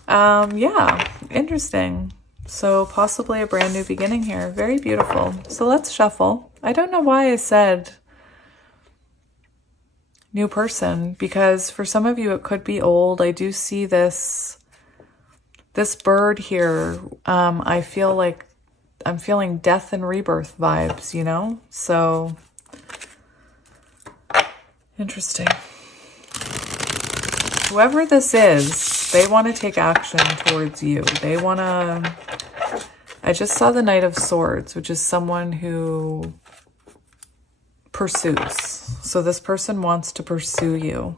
Yeah, interesting. So possibly a brand new beginning here. Very beautiful. So let's shuffle. I don't know why I said new person, because for some of you it could be old. I do see this bird here. I feel like I'm feeling death and rebirth vibes, you know? So interesting. Whoever this is, they want to take action towards you. They want to... I just saw the Knight of Swords, which is someone who pursues. So this person wants to pursue you.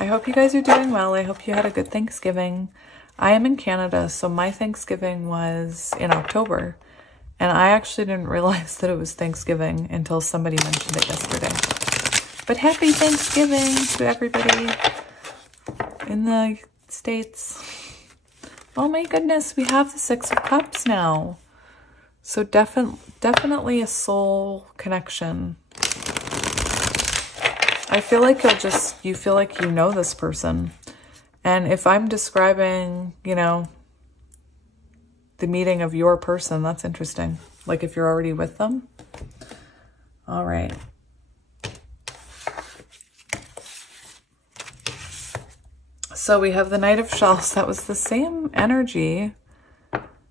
I hope you guys are doing well. I hope you had a good Thanksgiving. I am in Canada, so my Thanksgiving was in October. And I actually didn't realize that it was Thanksgiving until somebody mentioned it yesterday. But happy Thanksgiving to everybody in the States. Oh my goodness, we have the Six of Cups now. So definitely a soul connection. I feel like you feel like you know this person. And if I'm describing, you know, the meeting of your person, that's interesting. Like if you're already with them. All right. So we have the Knight of Shells. That was the same energy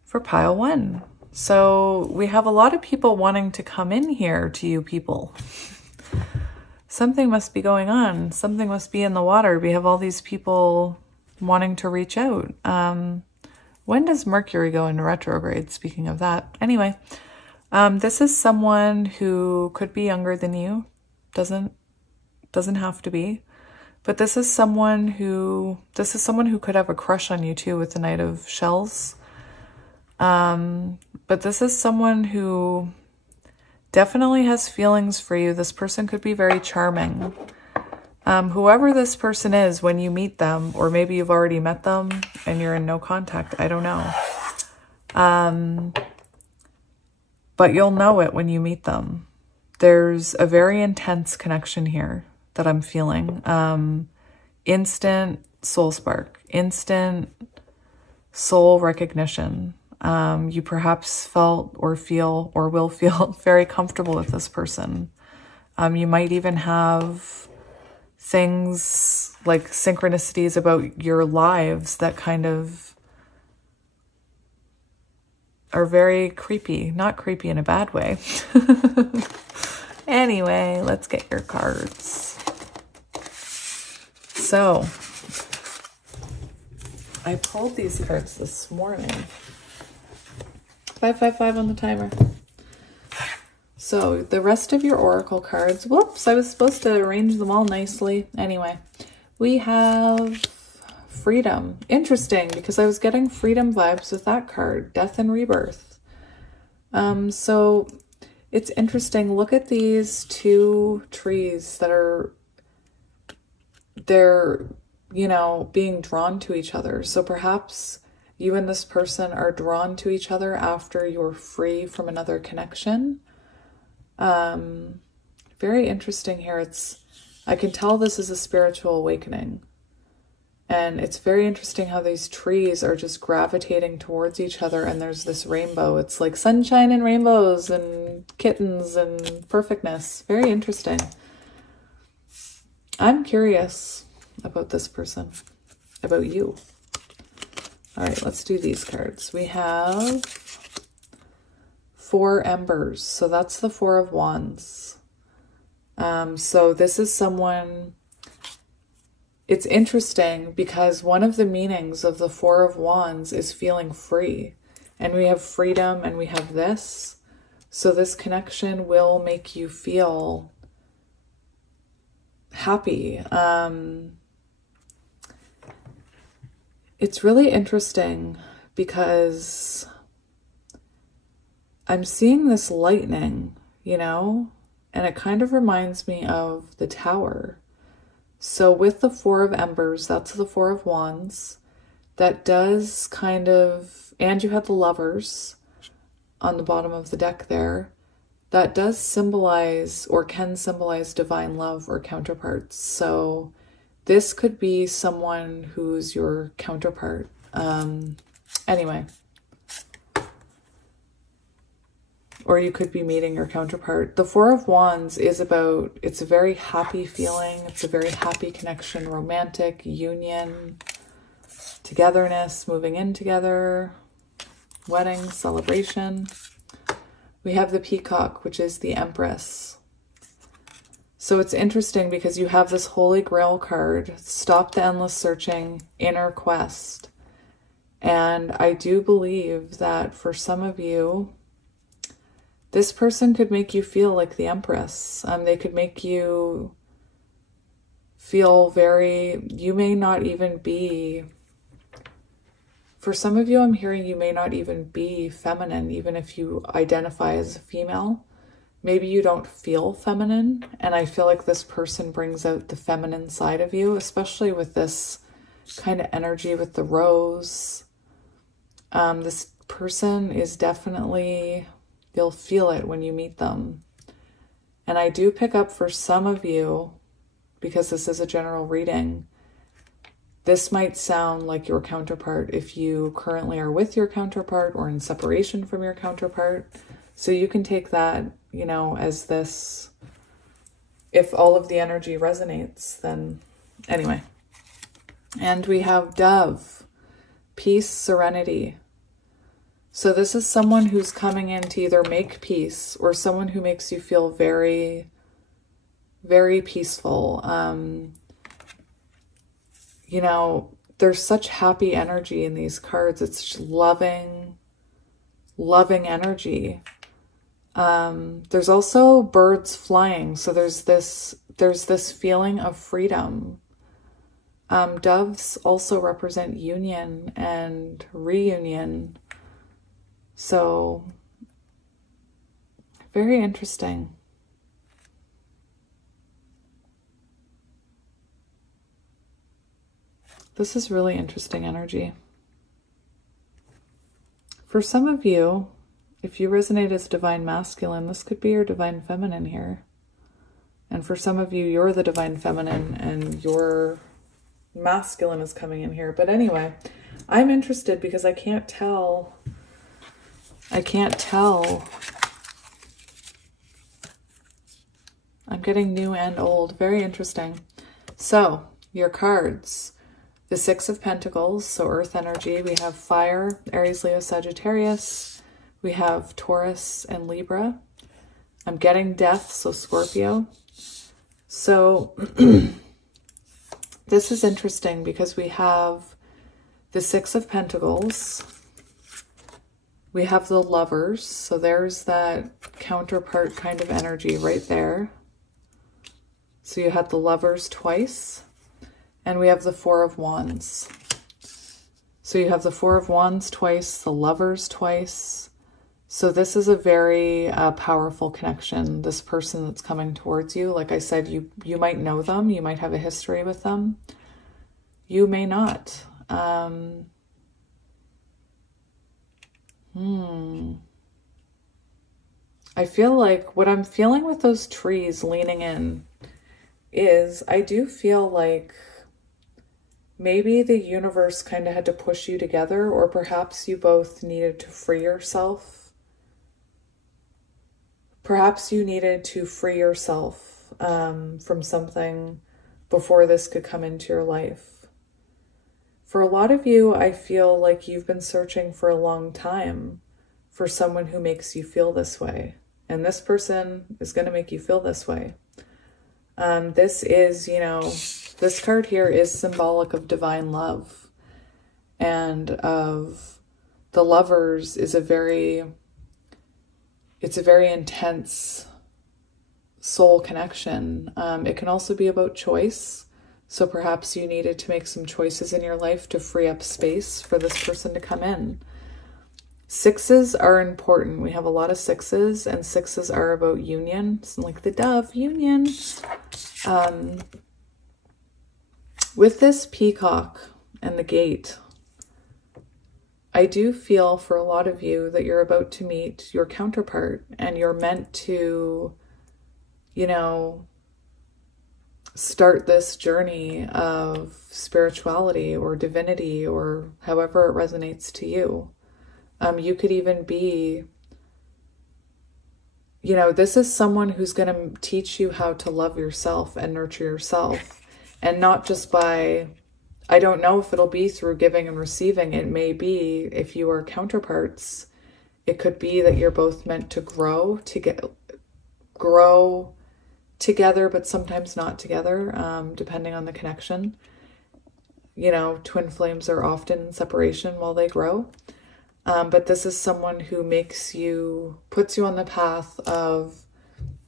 for pile 1. So we have a lot of people wanting to come in here to you people. Something must be going on. Something must be in the water. We have all these people wanting to reach out. When does Mercury go into retrograde? Speaking of that. Anyway, this is someone who could be younger than you. Doesn't have to be. But this is someone who could have a crush on you too with the Knight of Shells. But this is someone who definitely has feelings for you. This person could be very charming. Whoever this person is, when you meet them, or maybe you've already met them and you're in no contact, I don't know. But you'll know it when you meet them. There's a very intense connection here that I'm feeling. Instant soul spark, instant soul recognition. You perhaps felt or feel or will feel very comfortable with this person. You might even have things like synchronicities about your lives that kind of are very creepy. Not creepy in a bad way. Anyway, let's get your cards. So, I pulled these cards this morning. 555 on the timer. So the rest of your oracle cards, whoops, I was supposed to arrange them all nicely. Anyway, we have freedom. Interesting, because I was getting freedom vibes with that card, death and rebirth. So it's interesting. Look at these two trees that they're, you know, being drawn to each other. So perhaps you and this person are drawn to each other after you're free from another connection. Very interesting here. I can tell this is a spiritual awakening. And it's very interesting how these trees are just gravitating towards each other, and there's this rainbow. It's like sunshine and rainbows and kittens and perfectness. Very interesting. I'm curious about this person, about you. All right, let's do these cards. We have 4 embers. So that's the 4 of Wands. So this is someone... It's interesting because one of the meanings of the 4 of Wands is feeling free. And we have freedom and we have this. So this connection will make you feel happy. It's really interesting because I'm seeing this lightning, you know, and it kind of reminds me of the Tower. So with the 4 of Embers, that's the 4 of Wands. That does kind of, and you have the Lovers on the bottom of the deck there. That does symbolize or can symbolize divine love or counterparts. So this could be someone who's your counterpart. Anyway. Or you could be meeting your counterpart. The 4 of Wands is about, it's a very happy feeling. It's a very happy connection, romantic, union, togetherness, moving in together, wedding, celebration. We have the Peacock, which is the Empress. So it's interesting because you have this Holy Grail card, Stop the Endless Searching, Inner Quest. And I do believe that for some of you, this person could make you feel like the Empress. They could make you feel very, you may not even be, for some of you, I'm hearing you may not even be feminine, even if you identify as a female. Maybe you don't feel feminine, and I feel like this person brings out the feminine side of you, especially with this kind of energy with the rose. This person is definitely... You'll feel it when you meet them. And I do pick up for some of you, because this is a general reading, this might sound like your counterpart if you currently are with your counterpart or in separation from your counterpart. So you can take that, you know, as this, if all of the energy resonates, then anyway. And we have Dove, peace, serenity. So this is someone who's coming in to either make peace or someone who makes you feel very, very peaceful. You know, there's such happy energy in these cards. It's just loving, loving energy. There's also birds flying. So there's this feeling of freedom. Doves also represent union and reunion. So, very interesting. This is really interesting energy. For some of you, if you resonate as divine masculine, this could be your divine feminine here. And for some of you, you're the divine feminine and your masculine is coming in here. But anyway, I'm interested because I can't tell. I'm getting new and old. Very interesting. So, your cards. The Six of Pentacles, so earth energy. We have fire, Aries, Leo, Sagittarius. We have Taurus and Libra. I'm getting death, so Scorpio. So this is interesting because we have the Six of Pentacles. We have the Lovers, so there's that counterpart kind of energy right there. So you had the Lovers twice. And we have the Four of Wands. So you have the Four of Wands twice, the Lovers twice. So this is a very powerful connection. This person that's coming towards you, like I said, you might know them. You might have a history with them. You may not. I feel like what I'm feeling with those trees leaning in is I do feel like maybe the universe kind of had to push you together, or perhaps you both needed to free yourself. Perhaps you needed to free yourself from something before this could come into your life. For a lot of you, I feel like you've been searching for a long time for someone who makes you feel this way. And this person is going to make you feel this way. This is, you know, this card here is symbolic of divine love, and of the Lovers is it's a very intense soul connection. It can also be about choice. So perhaps you needed to make some choices in your life to free up space for this person to come in. Sixes are important. We have a lot of sixes, and sixes are about union. So like the dove, union. With this peacock and the gate, I do feel for a lot of you that you're about to meet your counterpart, and you're meant to, you know, start this journey of spirituality or divinity, or however it resonates to you. You could even be, you know, this is someone who's going to teach you how to love yourself and nurture yourself. And not just by, I don't know if it'll be through giving and receiving. It may be, if you are counterparts, it could be that you're both meant to grow together, but sometimes not together, depending on the connection. You know, twin flames are often in separation while they grow. But this is someone who puts you on the path of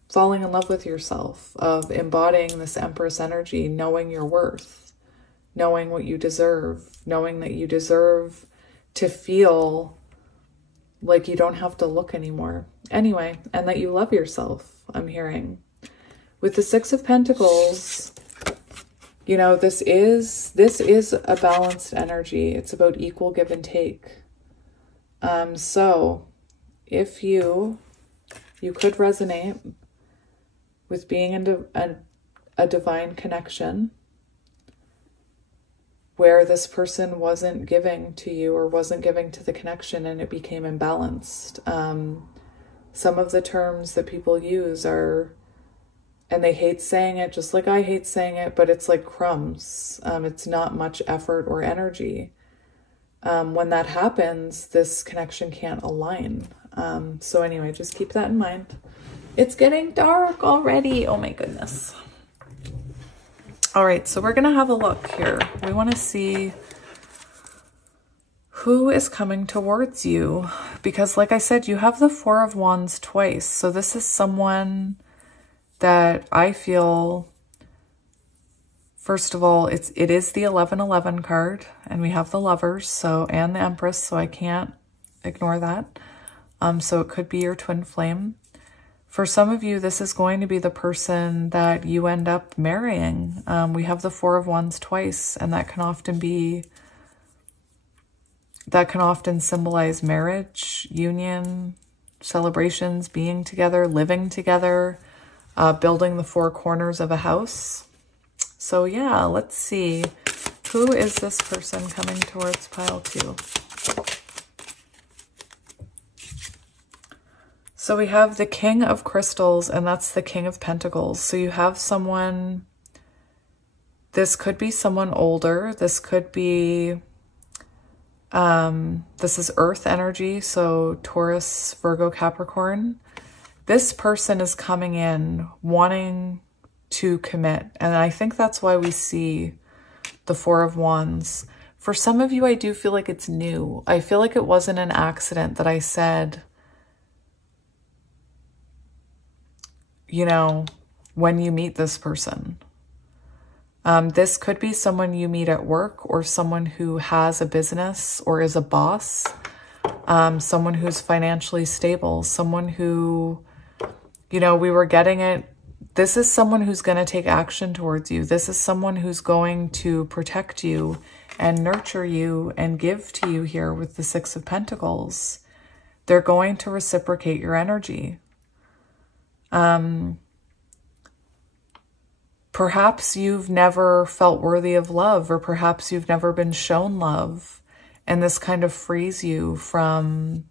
falling in love with yourself, of embodying this Empress energy, knowing your worth, knowing what you deserve, knowing that you deserve to feel like you don't have to look anymore. Anyway, and that you love yourself, I'm hearing. With the Six of Pentacles, you know, this is a balanced energy. It's about equal give and take. So if you could resonate with being in a divine connection where this person wasn't giving to you or wasn't giving to the connection, and it became imbalanced. Some of the terms that people use are, and they hate saying it just like I hate saying it, but it's like crumbs. It's not much effort or energy. When that happens, this connection can't align. So anyway, just keep that in mind. It's getting dark already. Oh my goodness. All right, so we're going to have a look here. We want to see who is coming towards you, because like I said, you have the Four of Wands twice. So this is someone that I feel First of all, it is the 1111 card, and we have the Lovers, and the Empress, so I can't ignore that. So it could be your twin flame. For some of you, this is going to be the person that you end up marrying. We have the Four of Wands twice, and that can often symbolize marriage, union, celebrations, being together, living together, building the four corners of a house. So yeah, let's see. Who is this person coming towards pile 2? So we have the King of Crystals, and that's the King of Pentacles. So you have someone, this could be someone older. This could be, this is Earth energy. So Taurus, Virgo, Capricorn. This person is coming in wanting to commit. And I think that's why we see the Four of Wands. For some of you, I do feel like it's new. I feel like it wasn't an accident that I said, you know, when you meet this person. This could be someone you meet at work, or someone who has a business or is a boss, someone who's financially stable, someone who, you know, we were getting it. This is someone who's going to take action towards you. This is someone who's going to protect you and nurture you and give to you here with the Six of Pentacles. They're going to reciprocate your energy. Perhaps you've never felt worthy of love, or perhaps you've never been shown love, and this kind of frees you from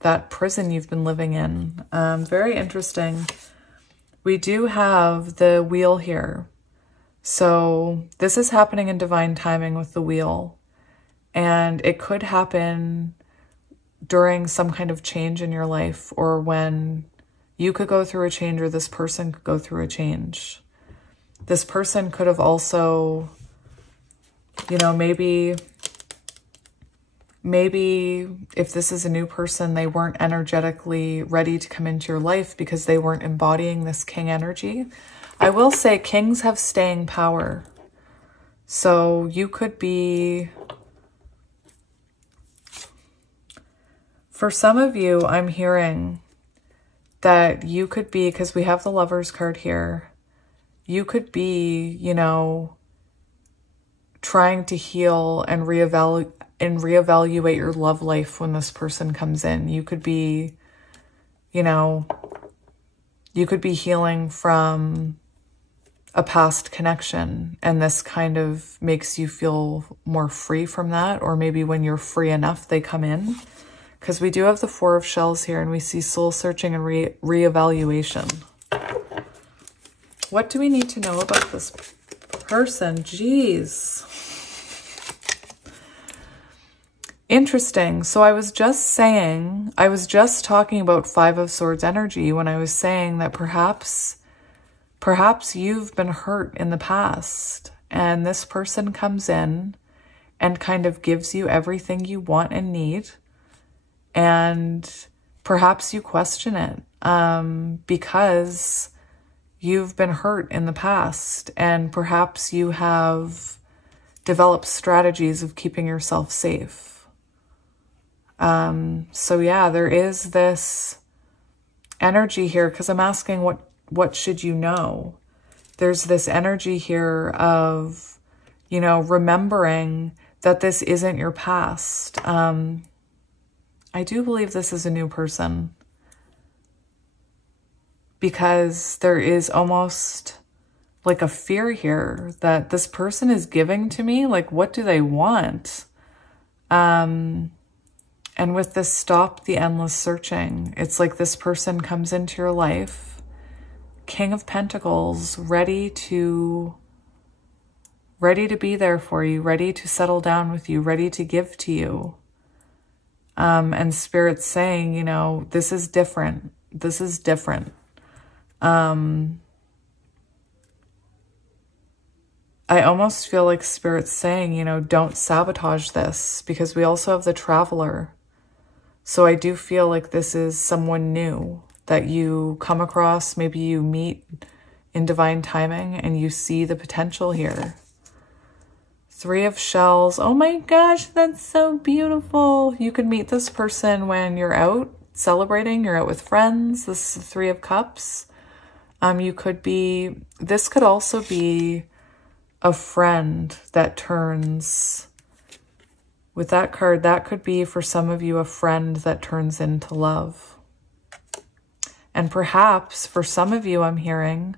that prison you've been living in. Very interesting. We do have the Wheel here. So this is happening in divine timing with the Wheel, and it could happen during some kind of change in your life, or when you could go through a change, or this person could go through a change. This person could have also, you know, maybe if this is a new person, they weren't energetically ready to come into your life because they weren't embodying this King energy. I will say Kings have staying power. So you could be, for some of you, I'm hearing that you could be, because we have the Lovers card here, you could be, you know, trying to heal and reevaluate your love life when this person comes in. You could be, you know, you could be healing from a past connection, and this kind of makes you feel more free from that. Or maybe when you're free enough, they come in. Because we do have the Four of Shells here, and we see soul searching and reevaluation. What do we need to know about this person? Jeez. Interesting. So I was just talking about Five of Swords energy when I was saying that perhaps you've been hurt in the past, and this person comes in and kind of gives you everything you want and need. And perhaps you question it because you've been hurt in the past, and perhaps you have developed strategies of keeping yourself safe. So yeah, there is this energy here, because I'm asking what should you know? There's this energy here of, you know, remembering that this isn't your past. I do believe this is a new person, because there is almost like a fear here that this person is giving to me. Like, what do they want? And with this Stop the Endless Searching, it's like this person comes into your life, King of Pentacles, ready to be there for you, ready to settle down with you, ready to give to you. And Spirit's saying, you know, this is different. This is different. I almost feel like Spirit's saying, you know, don't sabotage this, because we also have the Traveler. So I do feel like this is someone new that you come across. Maybe you meet in divine timing and you see the potential here. Three of Shells. Oh my gosh, that's so beautiful. You could meet this person when you're out celebrating, you're out with friends. This is the Three of Cups. This could also be a friend that turns, with that card, that could be for some of you a friend that turns into love. And perhaps for some of you, I'm hearing,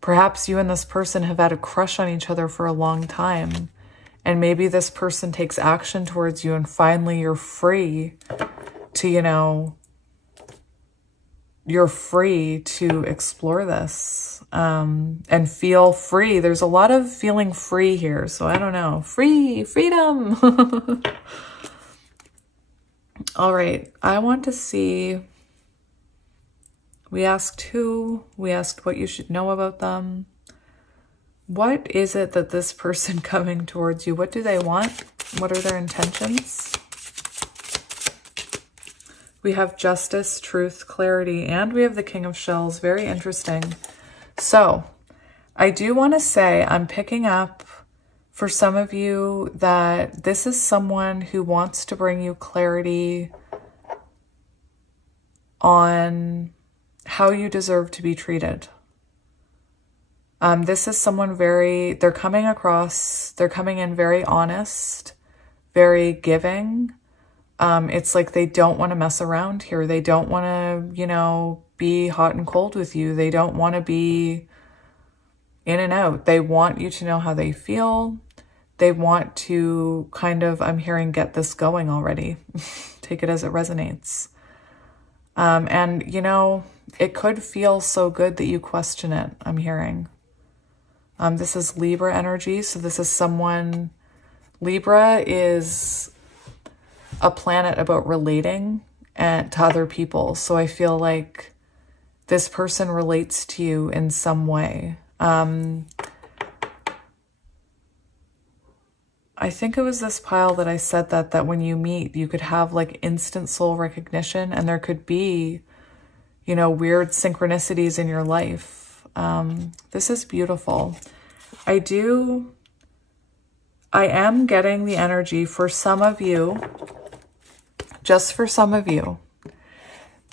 perhaps you and this person have had a crush on each other for a long time. And maybe this person takes action towards you and finally you're free to, you know, you're free to explore this and feel free. There's a lot of feeling free here. So I don't know. Freedom. All right. I want to see. We asked who. We asked what you should know about them. What is it that this person coming towards you, what do they want? What are their intentions? We have Justice, Truth, Clarity, and we have the King of Shells. Very interesting. So I do want to say I'm picking up for some of you that this is someone who wants to bring you clarity on how you deserve to be treated. This is someone they're coming in very honest, very giving. It's like they don't want to mess around here. They don't want to, you know, be hot and cold with you. They don't want to be in and out. They want you to know how they feel. They want to kind of, I'm hearing, get this going already. Take it as it resonates. And, you know, it could feel so good that you question it, I'm hearing. This is Libra energy. So this is someone, Libra is a planet about relating to other people. So I feel like this person relates to you in some way. I think it was this pile that I said that when you meet, you could have like instant soul recognition and there could be, you know, weird synchronicities in your life. This is beautiful. I am getting the energy for some of you, just for some of you,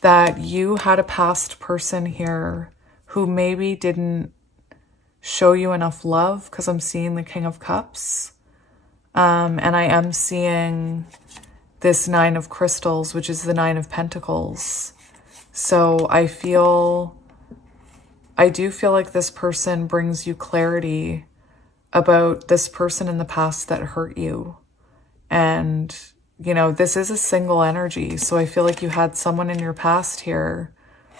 that you had a past person here who maybe didn't show you enough love, because I'm seeing the King of Cups. And I am seeing this Nine of Crystals, which is the Nine of Pentacles. So I do feel like this person brings you clarity about this person in the past that hurt you. And, you know, this is a single energy. So I feel like you had someone in your past here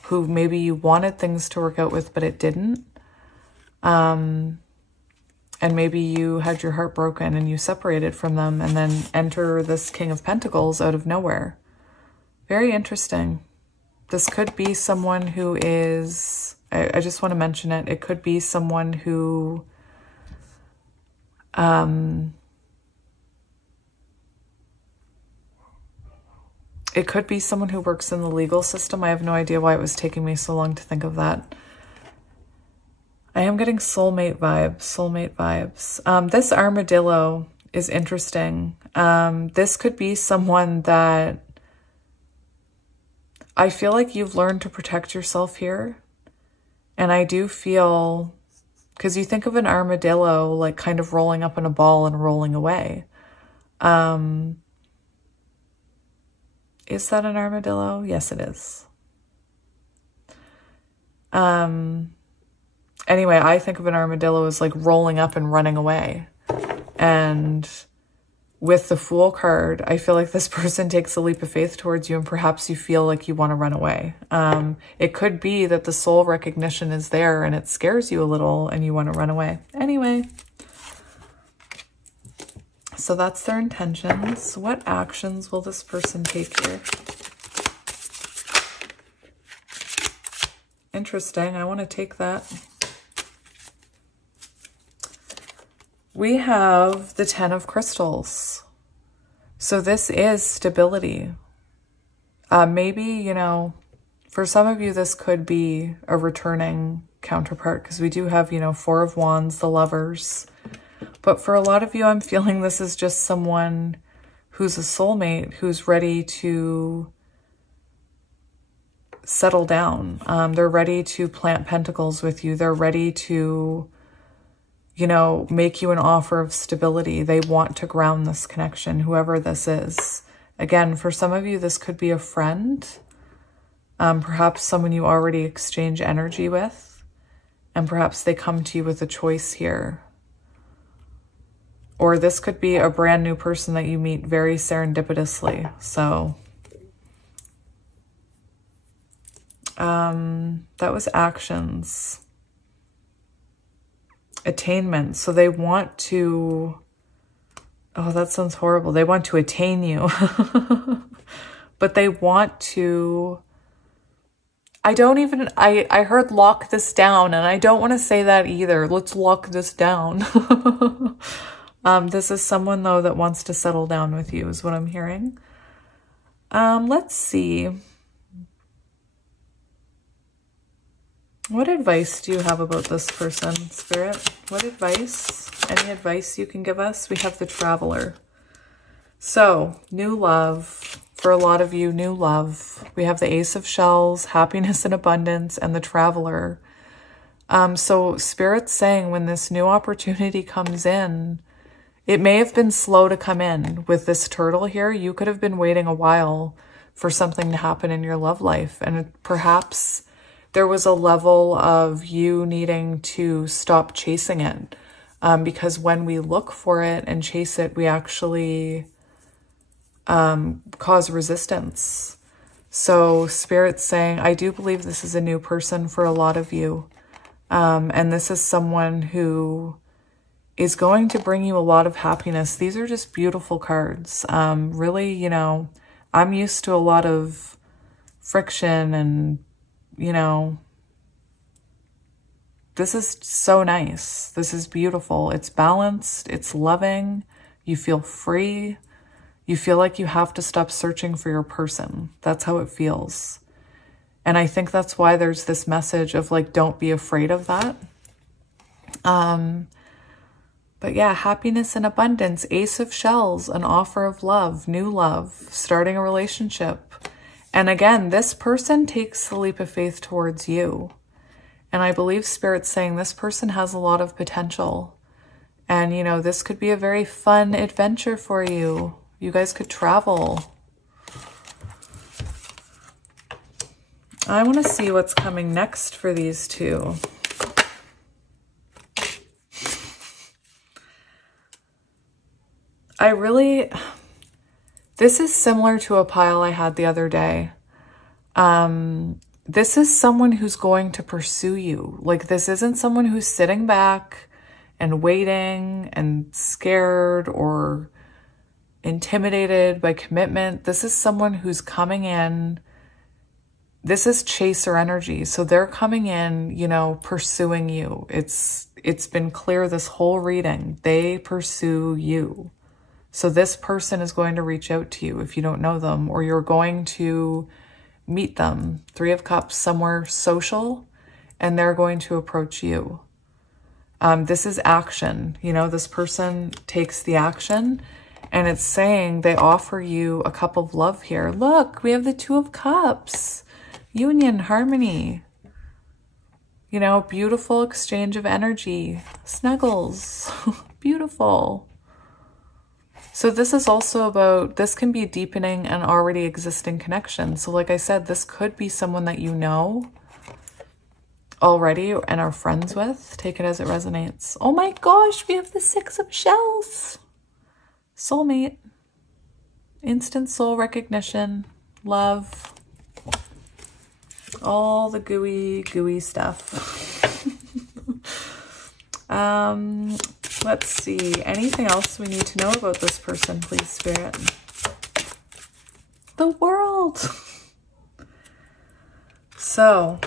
who maybe you wanted things to work out with, but it didn't. And maybe you had your heart broken and you separated from them and then enter this King of Pentacles out of nowhere. Very interesting. This could be someone who is, I just want to mention it. It could be someone who, it could be someone who works in the legal system. I have no idea why it was taking me so long to think of that. I am getting soulmate vibes. This armadillo is interesting. This could be someone that I feel like you've learned to protect yourself here. And I do feel, because you think of an armadillo like kind of rolling up in a ball and rolling away. Is that an armadillo? Yes, it is. Anyway, I think of an armadillo as like rolling up and running away. And with the Fool card, I feel like this person takes a leap of faith towards you and perhaps you feel like you want to run away. It could be that the soul recognition is there and it scares you a little and you want to run away. Anyway, so that's their intentions. What actions will this person take here? Interesting. I want to take that. We have the Ten of Crystals. So this is stability. Maybe, you know, for some of you, this could be a returning counterpart, because we do have, you know, Four of Wands, the Lovers. But for a lot of you, I'm feeling this is just someone who's a soulmate, who's ready to settle down. They're ready to plant pentacles with you. They're ready to, you know, make you an offer of stability. They want to ground this connection, whoever this is. Again, for some of you, this could be a friend, perhaps someone you already exchange energy with, and perhaps they come to you with a choice here. Or this could be a brand new person that you meet very serendipitously. So that was actions. Attainment. So they want to, oh, that sounds horrible. They want to attain you. But they want to, I heard lock this down, and I don't want to say that either. Let's lock this down. This is someone, though, that wants to settle down with you, is what I'm hearing. Let's see. What advice do you have about this person, Spirit? What advice? Any advice you can give us? We have the Traveler. So, new love. For a lot of you, new love. We have the Ace of Shells, happiness and abundance, and the Traveler. So, Spirit's saying when this new opportunity comes in, it may have been slow to come in. With this turtle here, you could have been waiting a while for something to happen in your love life. And perhaps there was a level of you needing to stop chasing it. Because when we look for it and chase it, we actually cause resistance. So Spirit's saying, I do believe this is a new person for a lot of you. And this is someone who is going to bring you a lot of happiness. These are just beautiful cards. Really, you know, I'm used to a lot of friction and, you know, this is so nice. This is beautiful. It's balanced. It's loving. You feel free. You feel like you have to stop searching for your person. That's how it feels. And I think that's why there's this message of like, don't be afraid of that. But yeah, happiness and abundance, Ace of Shells, an offer of love, new love, starting a relationship. And again, this person takes the leap of faith towards you. And I believe Spirit's saying this person has a lot of potential. And, you know, this could be a very fun adventure for you. You guys could travel. I want to see what's coming next for these two. This is similar to a pile I had the other day. This is someone who's going to pursue you. Like, this isn't someone who's sitting back and waiting and scared or intimidated by commitment. This is someone who's coming in. This is chaser energy. So they're coming in, you know, pursuing you. It's been clear this whole reading. They pursue you. So this person is going to reach out to you if you don't know them, or you're going to meet them. Three of Cups, somewhere social, and they're going to approach you. This is action. You know, this person takes the action, and it's saying they offer you a cup of love here. Look, we have the Two of Cups. Union, harmony. You know, beautiful exchange of energy. Snuggles. Beautiful. So this is also about, this can be deepening an already existing connection. So like I said, this could be someone that you know already and are friends with. Take it as it resonates. Oh my gosh, we have the Six of Shells. Soulmate. Instant soul recognition. Love. All the gooey stuff. Let's see. Anything else we need to know about this person, please, Spirit? The World. So,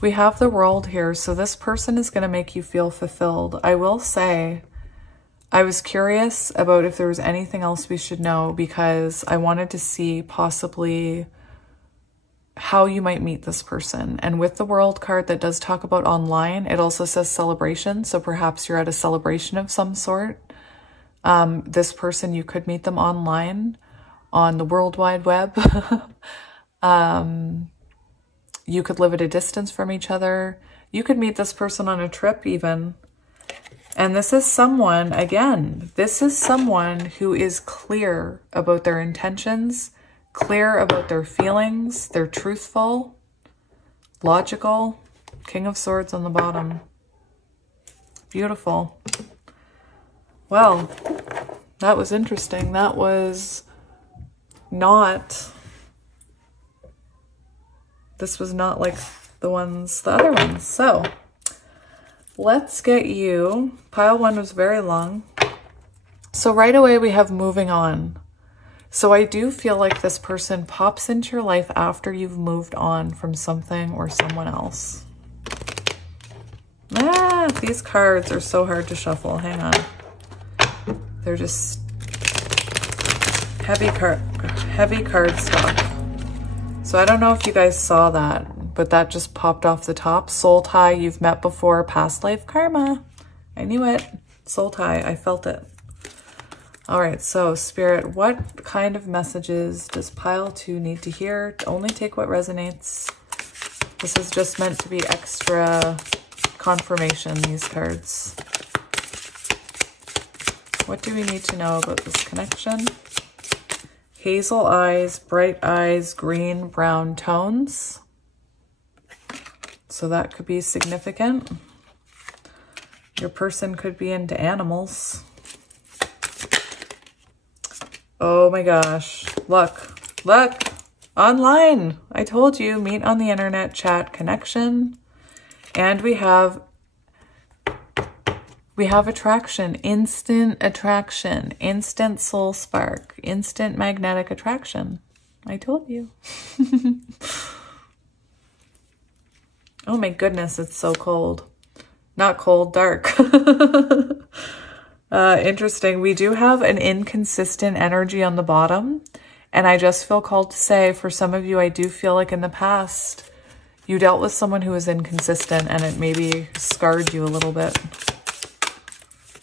we have the World here. So this person is going to make you feel fulfilled. I will say, I was curious about if there was anything else we should know, because I wanted to see possibly how you might meet this person. And with the World card that does talk about online, it also says celebration. So perhaps you're at a celebration of some sort. This person, you could meet them online on the World Wide Web. You could live at a distance from each other. You could meet this person on a trip even. And this is someone, again, this is someone who is clear about their intentions, clear about their feelings. They're truthful, logical. King of Swords on the bottom. Beautiful. Well, that was interesting. That was not, this was not like the other ones. So let's get you, pile one was very long. So right away we have moving on. So I do feel like this person pops into your life after you've moved on from something or someone else. Ah, these cards are so hard to shuffle. Hang on. They're just heavy card stock. So I don't know if you guys saw that, but that just popped off the top. Soul tie, you've met before, past life karma. I knew it. Soul tie, I felt it. All right, so Spirit, what kind of messages does pile 2 need to hear? Only take what resonates. This is just meant to be extra confirmation, these cards. What do we need to know about this connection? Hazel eyes, bright eyes, green, brown tones. So that could be significant. Your person could be into animals. Oh my gosh. Look, online. I told you, meet on the internet, chat, connection. And we have attraction, instant soul spark, instant magnetic attraction. I told you. Oh my goodness, it's so cold. Not cold, dark. Interesting. We do have an inconsistent energy on the bottom. And I just feel called to say, for some of you, I do feel like in the past, you dealt with someone who was inconsistent and it maybe scarred you a little bit.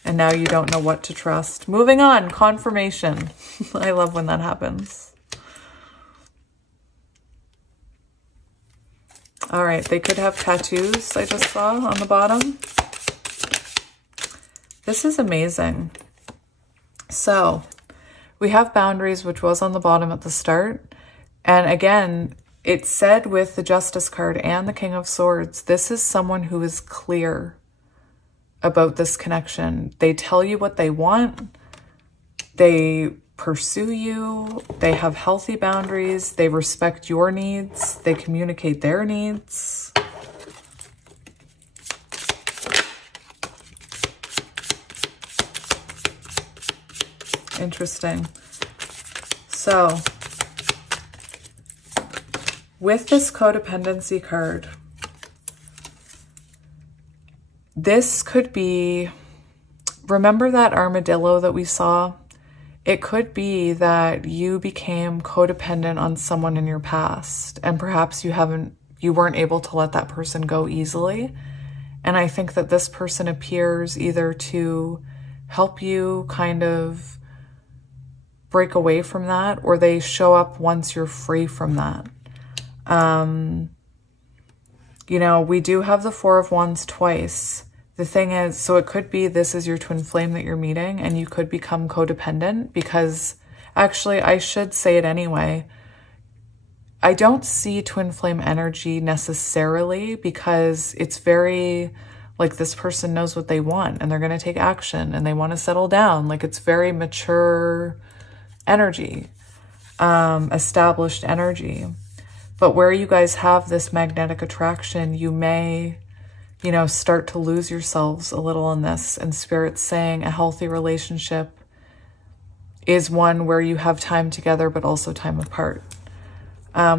And now you don't know what to trust. Moving on, confirmation. I love when that happens. All right, they could have tattoos, I just saw on the bottom. This is amazing. So we have boundaries, which was on the bottom at the start. And again, it said with the Justice card and the King of Swords, this is someone who is clear about this connection. They tell you what they want. They pursue you. They have healthy boundaries. They respect your needs. They communicate their needs. Interesting. So, with this codependency card, this could be, remember that armadillo that we saw? It could be that you became codependent on someone in your past, and perhaps you weren't able to let that person go easily. And I think that this person appears either to help you kind of break away from that, or they show up once you're free from that. You know, we do have the Four of Wands twice. The thing is, so it could be this is your twin flame that you're meeting and you could become codependent because, actually, I should say it anyway. I don't see twin flame energy necessarily because it's very, like, this person knows what they want and they're going to take action and they want to settle down. Like, it's very mature energy, established energy. But where you guys have this magnetic attraction, you may, you know, start to lose yourselves a little in this. And Spirit's saying a healthy relationship is one where you have time together, but also time apart.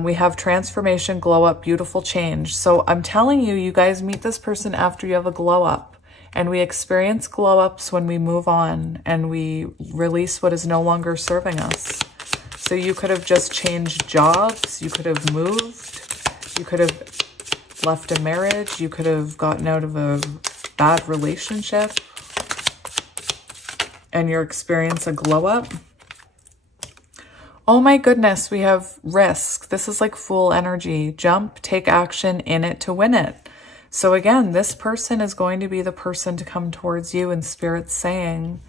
We have transformation, glow up, beautiful change. So I'm telling you, you guys meet this person after you have a glow up. And we experience glow ups when we move on and we release what is no longer serving us. So So you could have just changed jobs. You could have moved. You could have left a marriage. You could have gotten out of a bad relationship. And you're experiencing a glow up. Oh my goodness, we have risk. This is like Fool energy. Jump, take action, in it to win it. So again, this person is going to be the person to come towards you, and Spirit's saying,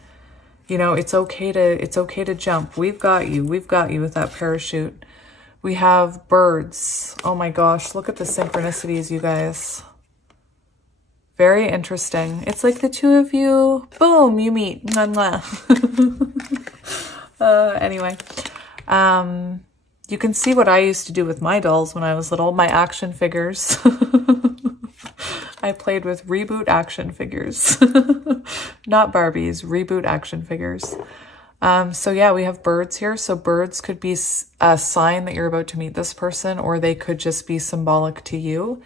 you know, it's okay to jump. We've got you. We've got you with that parachute. We have birds. Oh my gosh, look at the synchronicities, you guys. Very interesting. It's like the two of you, boom, you meet. Anyway. You can see what I used to do with my dolls when I was little, my action figures. I played with reboot action figures, not Barbies, reboot action figures. So yeah, we have birds here. So birds could be a sign that you're about to meet this person, or they could just be symbolic to you.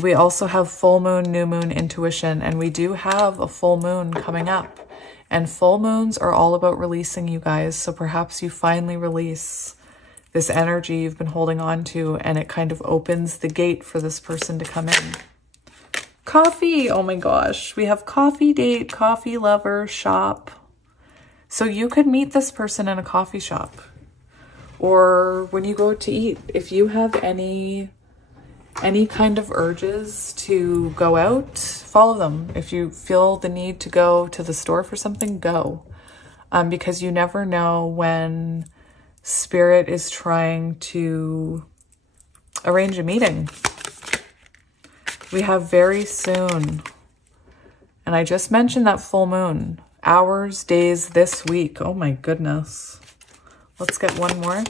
We also have full moon, new moon, intuition, and we do have a full moon coming up. And full moons are all about releasing, you guys. So perhaps you finally release this energy you've been holding on to, and it kind of opens the gate for this person to come in. Coffee. Oh my gosh. We have coffee date, coffee lover, shop. So you could meet this person in a coffee shop, or when you go to eat. If you have any kind of urges to go out, follow them. If you feel the need to go to the store for something, go. Because you never know when Spirit is trying to arrange a meeting. We have very soon. And I just mentioned that full moon. Hours, days, this week. Oh my goodness. Let's get one more.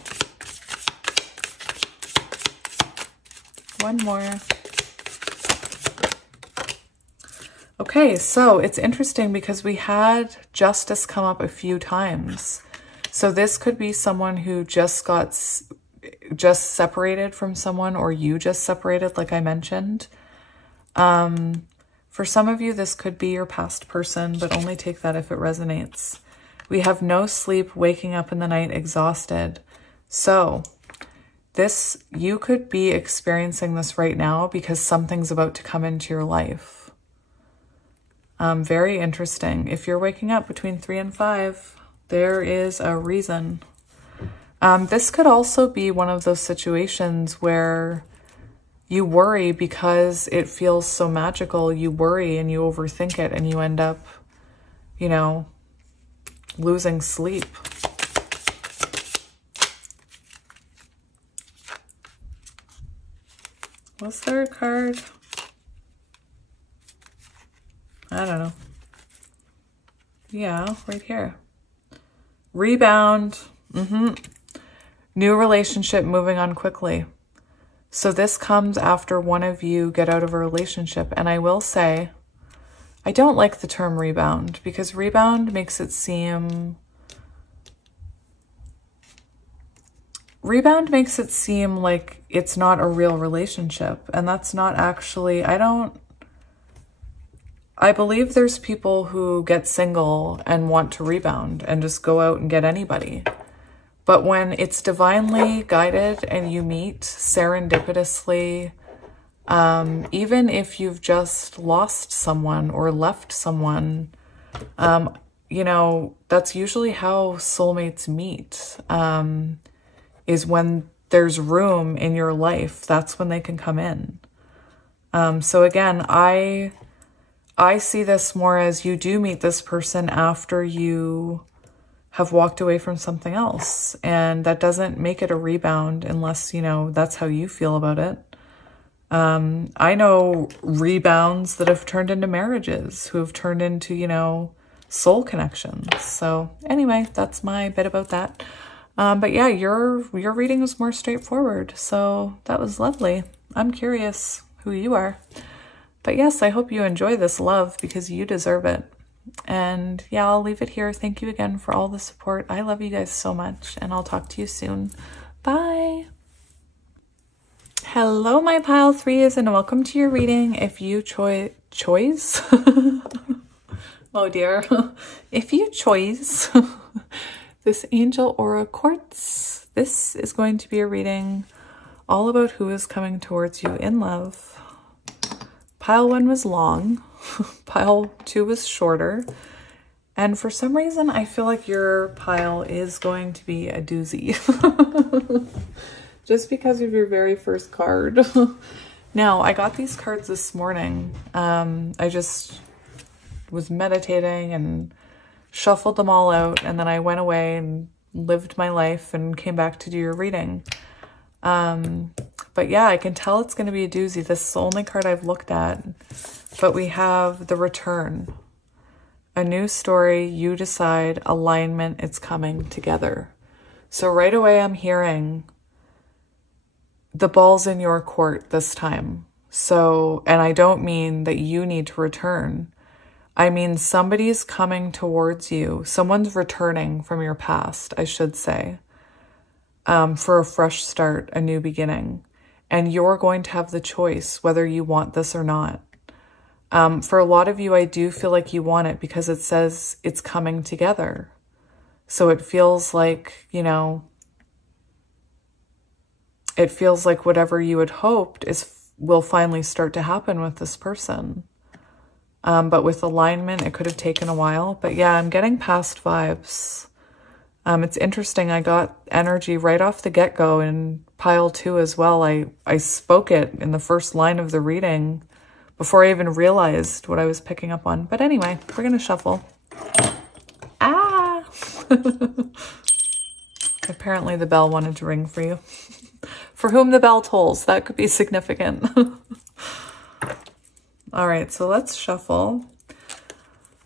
One more. Okay, so it's interesting because we had justice come up a few times. So this could be someone who just separated from someone, or you just separated, like I mentioned. For some of you, this could be your past person, but only take that if it resonates. We have no sleep, waking up in the night, exhausted. So you could be experiencing this right now because something's about to come into your life. Very interesting. If you're waking up between 3 and 5, there is a reason. This could also be one of those situations where you worry because it feels so magical. You worry and you overthink it, and you end up, you know, losing sleep. Was there a card? I don't know. Yeah, right here. Rebound. New relationship, moving on quickly. So this comes after one of you get out of a relationship. And I will say, I don't like the term rebound, because rebound makes it seem... Rebound makes it seem like it's not a real relationship. And that's not actually... I believe there's people who get single and want to rebound and just go out and get anybody. But when it's divinely guided and you meet serendipitously, even if you've just lost someone or left someone, you know, that's usually how soulmates meet, is when there's room in your life. That's when they can come in. So again, I see this more as you do meet this person after you have walked away from something else. And that doesn't make it a rebound unless, you know, that's how you feel about it. I know rebounds that have turned into marriages, who have turned into, you know, soul connections. So anyway, that's my bit about that. But yeah, your reading was more straightforward. So that was lovely. I'm curious who you are. But yes, I hope you enjoy this love, because you deserve it. And yeah, I'll leave it here. Thank you again for all the support. I love you guys so much, and I'll talk to you soon. Bye. Hello, my pile threes, and welcome to your reading. If you choose, oh dear, if you choose this Angel Aura Quartz. This is going to be a reading all about who is coming towards you in love. Pile 1 was long. Pile 2 was shorter. And for some reason, I feel like your pile is going to be a doozy. Just because of your very first card. Now, I got these cards this morning. I just was meditating and shuffled them all out. And then I went away and lived my life and came back to do your reading. But yeah, I can tell it's going to be a doozy. This is the only card I've looked at. But we have the Return. A new story, you decide, alignment, it's coming together. So right away I'm hearing the ball's in your court this time. So, and I don't mean that you need to return. I mean somebody's coming towards you. Someone's returning from your past, I should say, for a fresh start, a new beginning. And you're going to have the choice whether you want this or not. For a lot of you, I do feel like you want it because it says it's coming together. So it feels like, you know, it feels like whatever you had hoped will finally start to happen with this person. But with alignment, it could have taken a while. But yeah, I'm getting past vibes. It's interesting. I got energy right off the get-go in pile 2 as well. I spoke it in the first line of the reading before I even realized what I was picking up on. But anyway, we're going to shuffle. Ah! Apparently the bell wanted to ring for you. For whom the bell tolls, that could be significant. All right, so let's shuffle.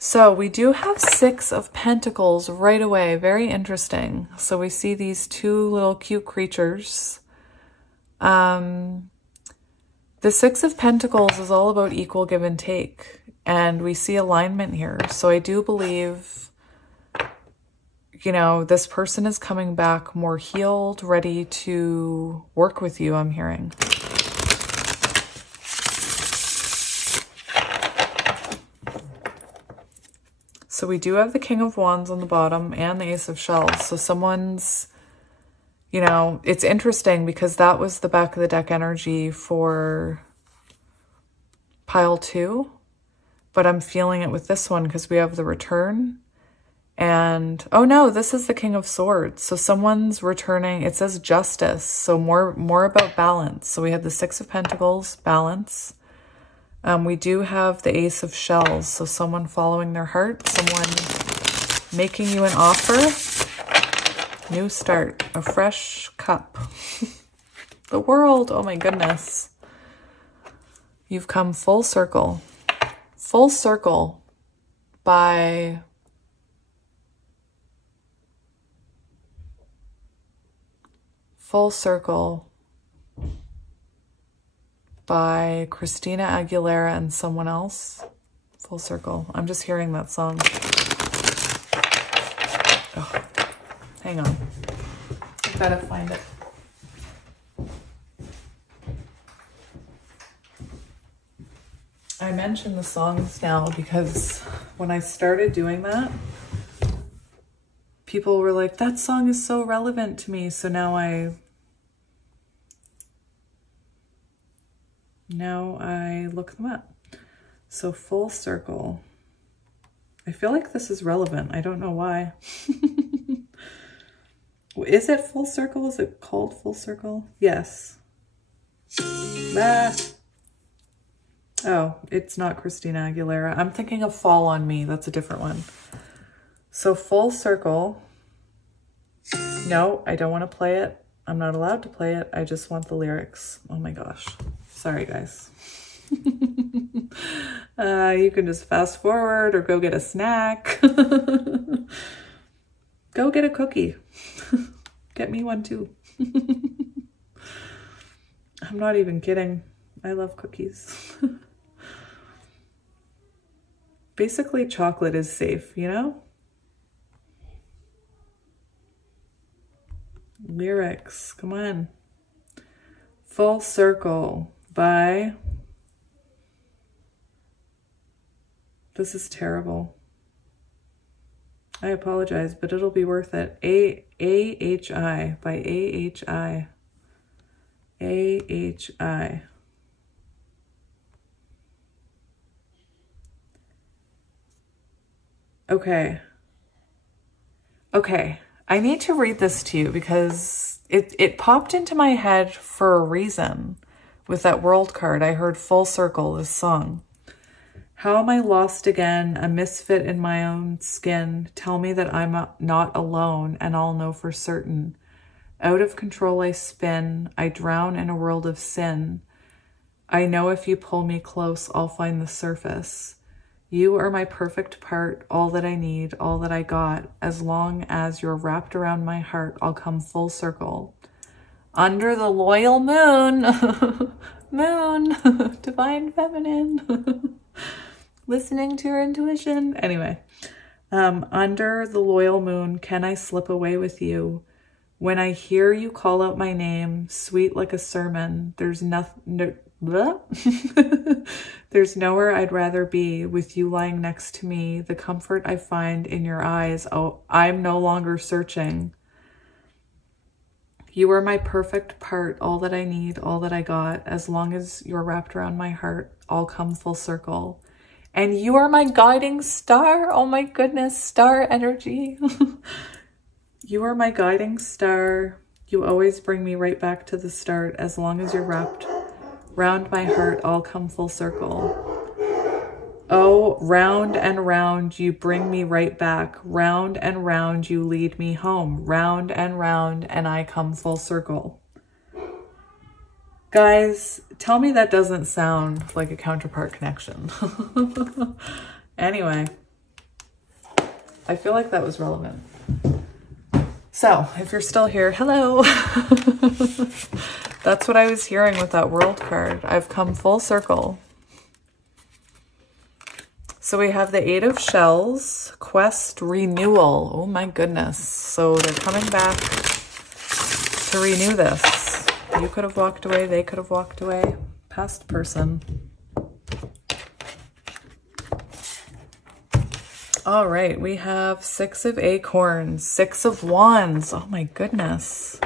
So we do have 6 of Pentacles right away. Very interesting. So we see these 2 little cute creatures. The 6 of Pentacles is all about equal give and take, and we see alignment here. So I do believe, you know, this person is coming back more healed, ready to work with you, I'm hearing. So we do have the King of Wands on the bottom and the Ace of Shells. So someone's, you know, it's interesting because that was the back of the deck energy for pile 2, but I'm feeling it with this one because we have the Return and, oh no, this is the King of Swords. So someone's returning, it says justice. So more about balance. So we have the 6 of Pentacles, balance. We do have the Ace of Shells. So someone following their heart, someone making you an offer. New start, a fresh cup. The World, oh my goodness. You've come full circle. Full circle by Christina Aguilera and someone else. Full circle. I'm just hearing that song. Oh. Hang on. I've got to find it. I mention the songs now because when I started doing that, people were like, that song is so relevant to me. So now I look them up. So Full Circle. I feel like this is relevant. I don't know why. Is it Full Circle? Is it called Full Circle? Yes. Ah. Oh, it's not Christina Aguilera. I'm thinking of Fall on Me. That's a different one. So Full Circle. No, I don't want to play it. I'm not allowed to play it. I just want the lyrics. Oh my gosh. Sorry, guys. You can just fast forward or go get a snack. Go get a cookie. Get me one too. I'm not even kidding. I love cookies. Basically, chocolate is safe, you know? Lyrics, come on. Full Circle by... This is terrible. I apologize, but it'll be worth it. A-H-I by A-H-I. A-H-I. Okay. Okay. I need to read this to you because it popped into my head for a reason. With that world card, I heard Full Circle, this song. How am I lost again, a misfit in my own skin? Tell me that I'm not alone, and I'll know for certain. Out of control I spin, I drown in a world of sin. I know if you pull me close, I'll find the surface. You are my perfect part, all that I need, all that I got. As long as you're wrapped around my heart, I'll come full circle. Under the loyal moon, moon, divine feminine, listening to your intuition. Anyway, under the loyal moon, can I slip away with you? When I hear you call out my name, sweet like a sermon, there's nothing, there's nowhere I'd rather be with you lying next to me. The comfort I find in your eyes, oh, I'm no longer searching. You are my perfect part, all that I need, all that I got. As long as you're wrapped around my heart, I'll come full circle. And you are my guiding star. Oh my goodness, star energy. You are my guiding star. You always bring me right back to the start. As long as you're wrapped round my heart, I'll come full circle. Oh, round and round, you bring me right back. Round and round, you lead me home. Round, and I come full circle. Guys, tell me that doesn't sound like a counterpart connection. Anyway, I feel like that was relevant. So, if you're still here, hello. That's what I was hearing with that world card. I've come full circle. So we have the Eight of Shells, quest renewal. Oh my goodness. So they're coming back to renew this. You could have walked away. They could have walked away. Past person. All right. We have Six of Acorns, Six of Wands. Oh my goodness.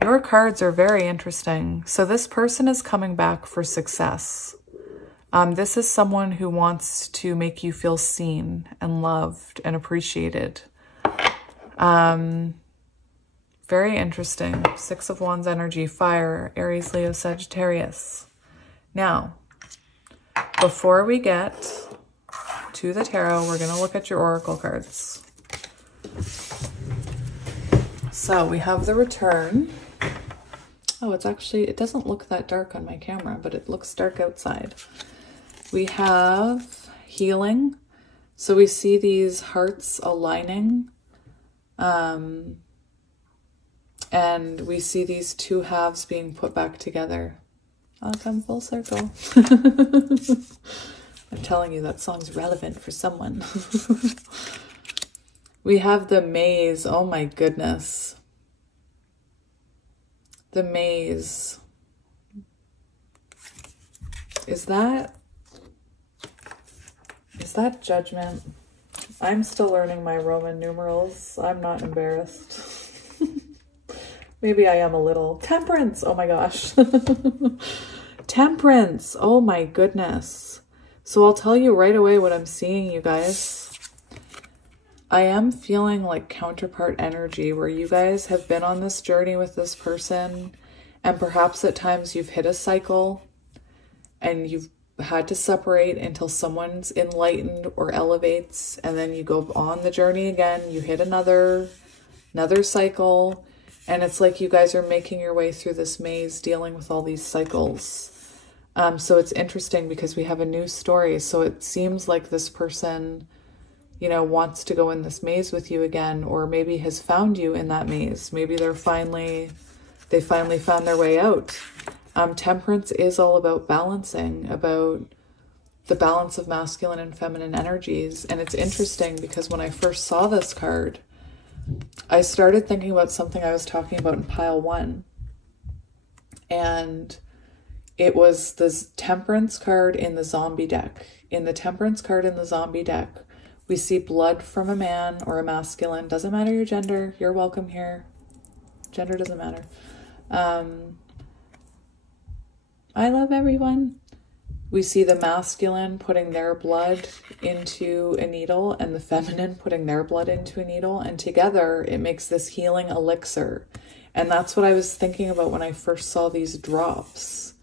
Your cards are very interesting. So this person is coming back for success. This is someone who wants to make you feel seen and loved and appreciated. Very interesting. Six of Wands energy, fire, Aries, Leo, Sagittarius. Now, before we get to the tarot, we're going to look at your oracle cards. So we have the Return. Oh, it's actually, it doesn't look that dark on my camera, but it looks dark outside. We have Healing. So we see these hearts aligning. And we see these two halves being put back together. I'll come full circle. I'm telling you, that song's relevant for someone. We have the Maze. Oh my goodness. The Maze. Is that Judgment? I'm still learning my Roman numerals. I'm not embarrassed. Maybe I am a little. Temperance. Oh my gosh. Temperance. Oh my goodness. So I'll tell you right away what I'm seeing, you guys. I am feeling like counterpart energy where you guys have been on this journey with this person, and perhaps at times you've hit a cycle and you've had to separate until someone's enlightened or elevates, and then you go on the journey again, you hit another cycle, and it's like you guys are making your way through this maze, dealing with all these cycles. So it's interesting because we have a new story. So it seems like this person, you know, wants to go in this maze with you again, or maybe has found you in that maze. Maybe they finally found their way out. Temperance is all about balancing, about the balance of masculine and feminine energies. And it's interesting because when I first saw this card, I started thinking about something I was talking about in pile 1. And it was this Temperance card in the zombie deck. In the Temperance card in the zombie deck, We see blood from a man or a masculine. Doesn't matter your gender. You're welcome here. Gender doesn't matter. I love everyone. We see the masculine putting their blood into a needle and the feminine putting their blood into a needle. And together it makes this healing elixir. And that's what I was thinking about when I first saw these drops.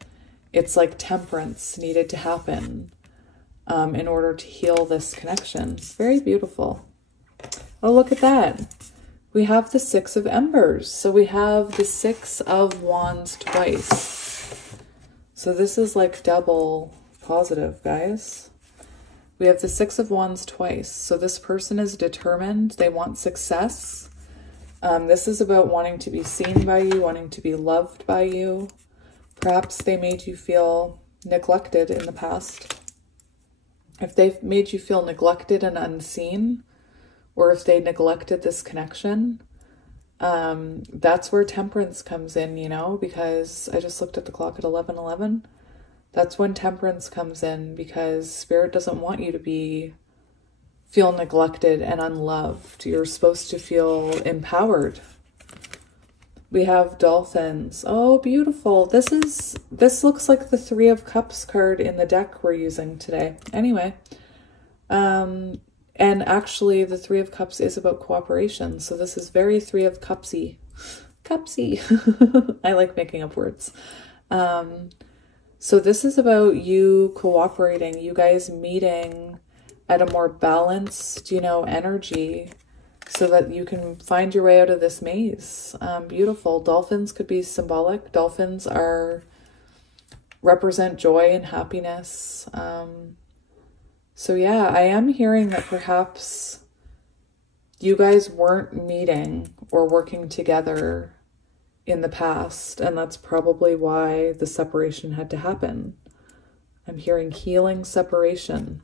It's like temperance needed to happen in order to heal this connection. Very beautiful. Oh, look at that. We have the Six of Embers. So we have the Six of Wands twice. So this is like double positive, guys. We have the Six of Wands twice. So this person is determined. They want success. This is about wanting to be seen by you, wanting to be loved by you. Perhaps they made you feel neglected in the past. If they've made you feel neglected and unseen, or if they neglected this connection, that's where temperance comes in, you know, because I just looked at the clock at 11:11. That's when temperance comes in, because Spirit doesn't want you to feel neglected and unloved. You're supposed to feel empowered. We have dolphins. Oh, beautiful. This looks like the Three of Cups card in the deck we're using today. Anyway, and actually the Three of Cups is about cooperation. So this is very Three of Cupsy. Cupsy. I like making up words. So this is about you cooperating, you guys meeting at a more balanced, you know, energy, so that you can find your way out of this maze. Beautiful. Dolphins could be symbolic. Dolphins represent joy and happiness. So yeah, I am hearing that perhaps you guys weren't meeting or working together in the past, and that's probably why the separation had to happen. I'm hearing healing separation,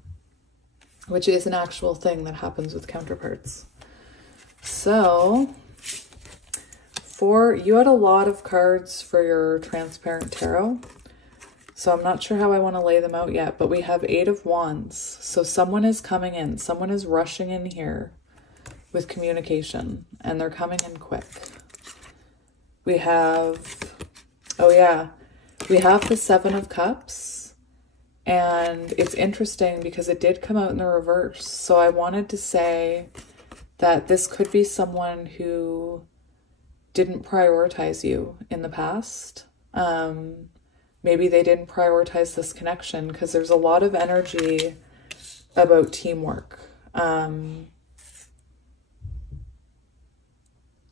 which is an actual thing that happens with counterparts. So, you had a lot of cards for your transparent tarot, so I'm not sure how I want to lay them out yet, but we have Eight of Wands. So someone is coming in, someone is rushing in here with communication, and they're coming in quick. We have, oh yeah, we have the Seven of Cups, and it's interesting because it did come out in the reverse. So I wanted to say that this could be someone who didn't prioritize you in the past. Maybe they didn't prioritize this connection, because there's a lot of energy about teamwork.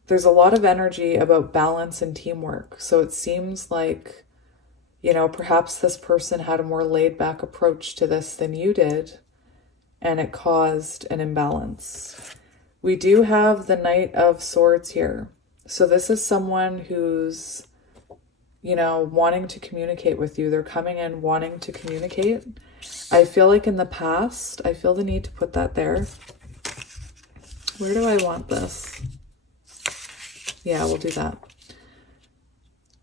There's a lot of energy about balance and teamwork. So it seems like, you know, perhaps this person had a more laid back approach to this than you did, and it caused an imbalance. We do have the Knight of Swords here. So this is someone who's, you know, wanting to communicate with you. They're coming in wanting to communicate. I feel like in the past, I feel the need to put that there. Where do I want this? Yeah, we'll do that.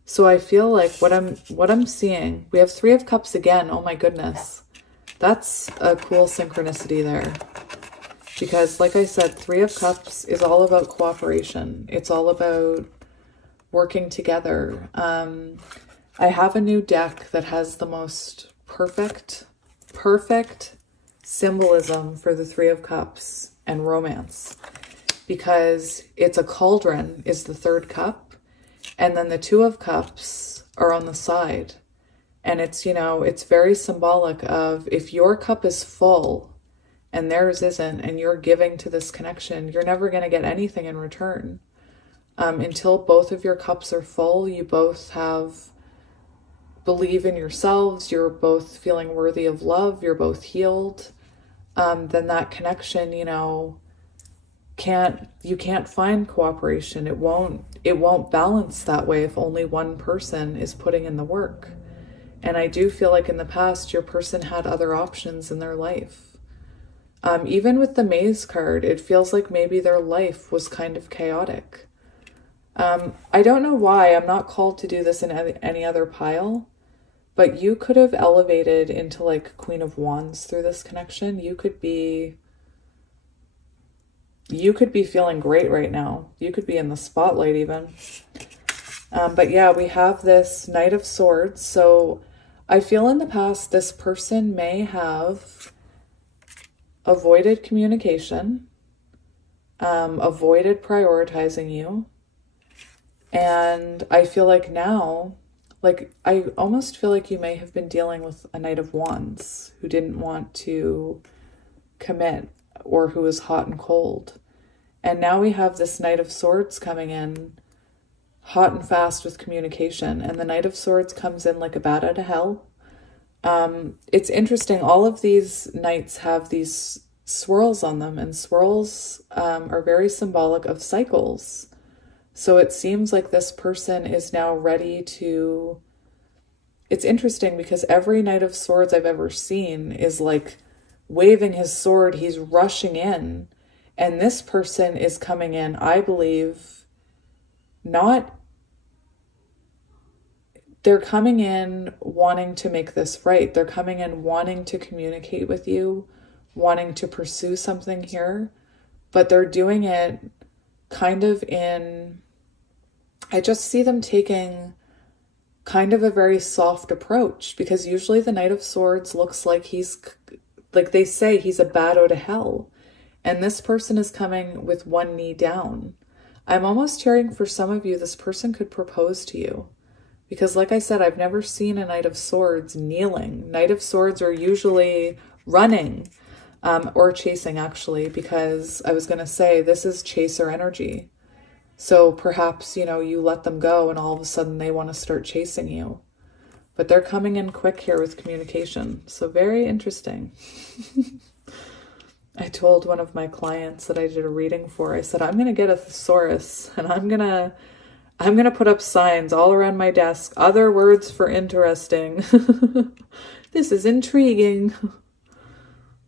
So I feel like what I'm seeing, we have Three of Cups again. Oh my goodness. That's a cool synchronicity there. Because like I said, Three of Cups is all about cooperation. It's all about working together. I have a new deck that has the most perfect symbolism for the Three of Cups and romance. Because it's a cauldron is the third cup, and then the Two of Cups are on the side. And it's, you know, it's very symbolic of, if your cup is full and theirs isn't, and you're giving to this connection, you're never going to get anything in return. Until both of your cups are full, you both believe in yourselves, you're both feeling worthy of love, you're both healed, then that connection, you know, you can't find cooperation. It won't balance that way if only one person is putting in the work. And I do feel like in the past, your person had other options in their life. Even with the Maze card, it feels like maybe their life was kind of chaotic. I don't know why. I'm not called to do this in any other pile, but you could have elevated into like Queen of Wands through this connection. You could be you could be feeling great right now. You could be in the spotlight even. But yeah, we have this Knight of Swords. So I feel in the past, this person may have avoided communication, avoided prioritizing you. And I feel like now, like, I almost feel like you may have been dealing with a Knight of Wands who didn't want to commit, or who was hot and cold. And now we have this Knight of Swords coming in hot and fast with communication. And the Knight of Swords comes in like a bat out of hell. It's interesting. All of these knights have these swirls on them, and swirls are very symbolic of cycles. So it seems like this person is now ready to... It's interesting because every Knight of Swords I've ever seen is like waving his sword. He's rushing in. And this person is coming in, I believe, not... They're coming in wanting to make this right. They're coming in wanting to communicate with you, wanting to pursue something here. But they're doing it kind of in... I just see them taking kind of a very soft approach, because usually the Knight of Swords looks like he's, like they say, he's a bat out of hell. And this person is coming with one knee down. I'm almost hearing for some of you, this person could propose to you. Because like I said, I've never seen a Knight of Swords kneeling. Knight of Swords are usually running, or chasing actually, because I was going to say this is chaser energy. So perhaps, you know, you let them go and all of a sudden they want to start chasing you. But they're coming in quick here with communication. So very interesting. I told one of my clients that I did a reading for, I said, I'm going to get a thesaurus and I'm going to put up signs all around my desk. Other words for interesting. This is intriguing.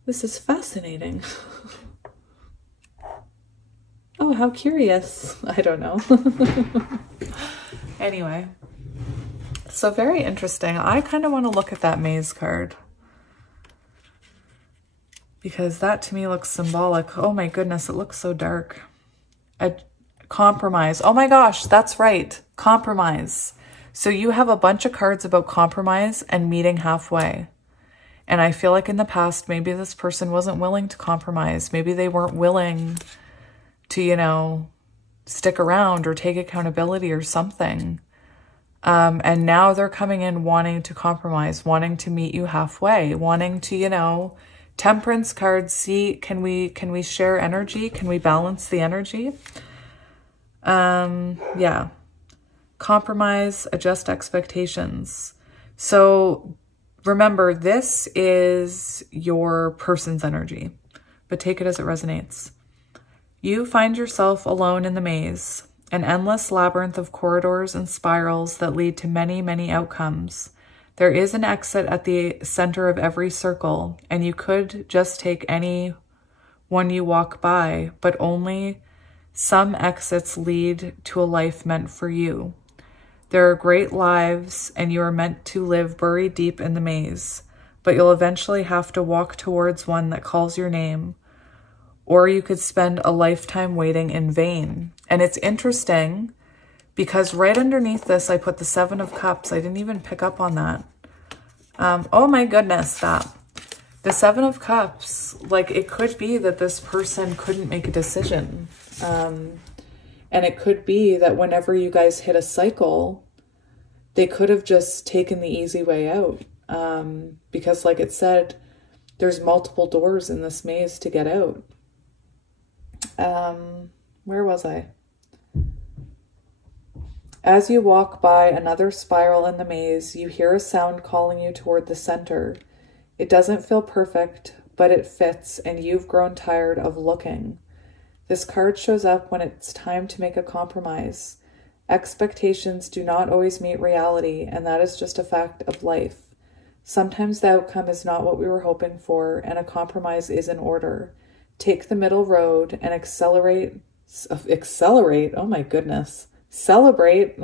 This is fascinating. Oh, how curious. I don't know. Anyway, so very interesting. I kind of want to look at that maze card, because that to me looks symbolic. Oh my goodness, it looks so dark. A compromise. Oh my gosh, that's right. Compromise. So you have a bunch of cards about compromise and meeting halfway. And I feel like in the past, maybe this person wasn't willing to compromise. Maybe they weren't willing to, you know, stick around or take accountability or something. And now they're coming in wanting to compromise, wanting to meet you halfway, wanting to, you know, Temperance cards, see, can we share energy? Can we balance the energy? Yeah. Compromise, adjust expectations. So remember, this is your person's energy, but take it as it resonates. You find yourself alone in the maze, an endless labyrinth of corridors and spirals that lead to many, many outcomes. There is an exit at the center of every circle, and you could just take any one you walk by, but only some exits lead to a life meant for you. There are great lives, and you are meant to live buried deep in the maze, but you'll eventually have to walk towards one that calls your name, or you could spend a lifetime waiting in vain. And it's interesting because right underneath this, I put the Seven of Cups. I didn't even pick up on that. Oh my goodness, stop. The Seven of Cups, like it could be that this person couldn't make a decision. And it could be that whenever you guys hit a cycle, they could have just taken the easy way out. Because like it said, there's multiple doors in this maze to get out. Where was I? As you walk by another spiral in the maze, you hear a sound calling you toward the center. It doesn't feel perfect, but it fits, and you've grown tired of looking. This card shows up when it's time to make a compromise. Expectations do not always meet reality, and that is just a fact of life. Sometimes the outcome is not what we were hoping for, and a compromise is in order. Take the middle road and accelerate, oh my goodness, celebrate.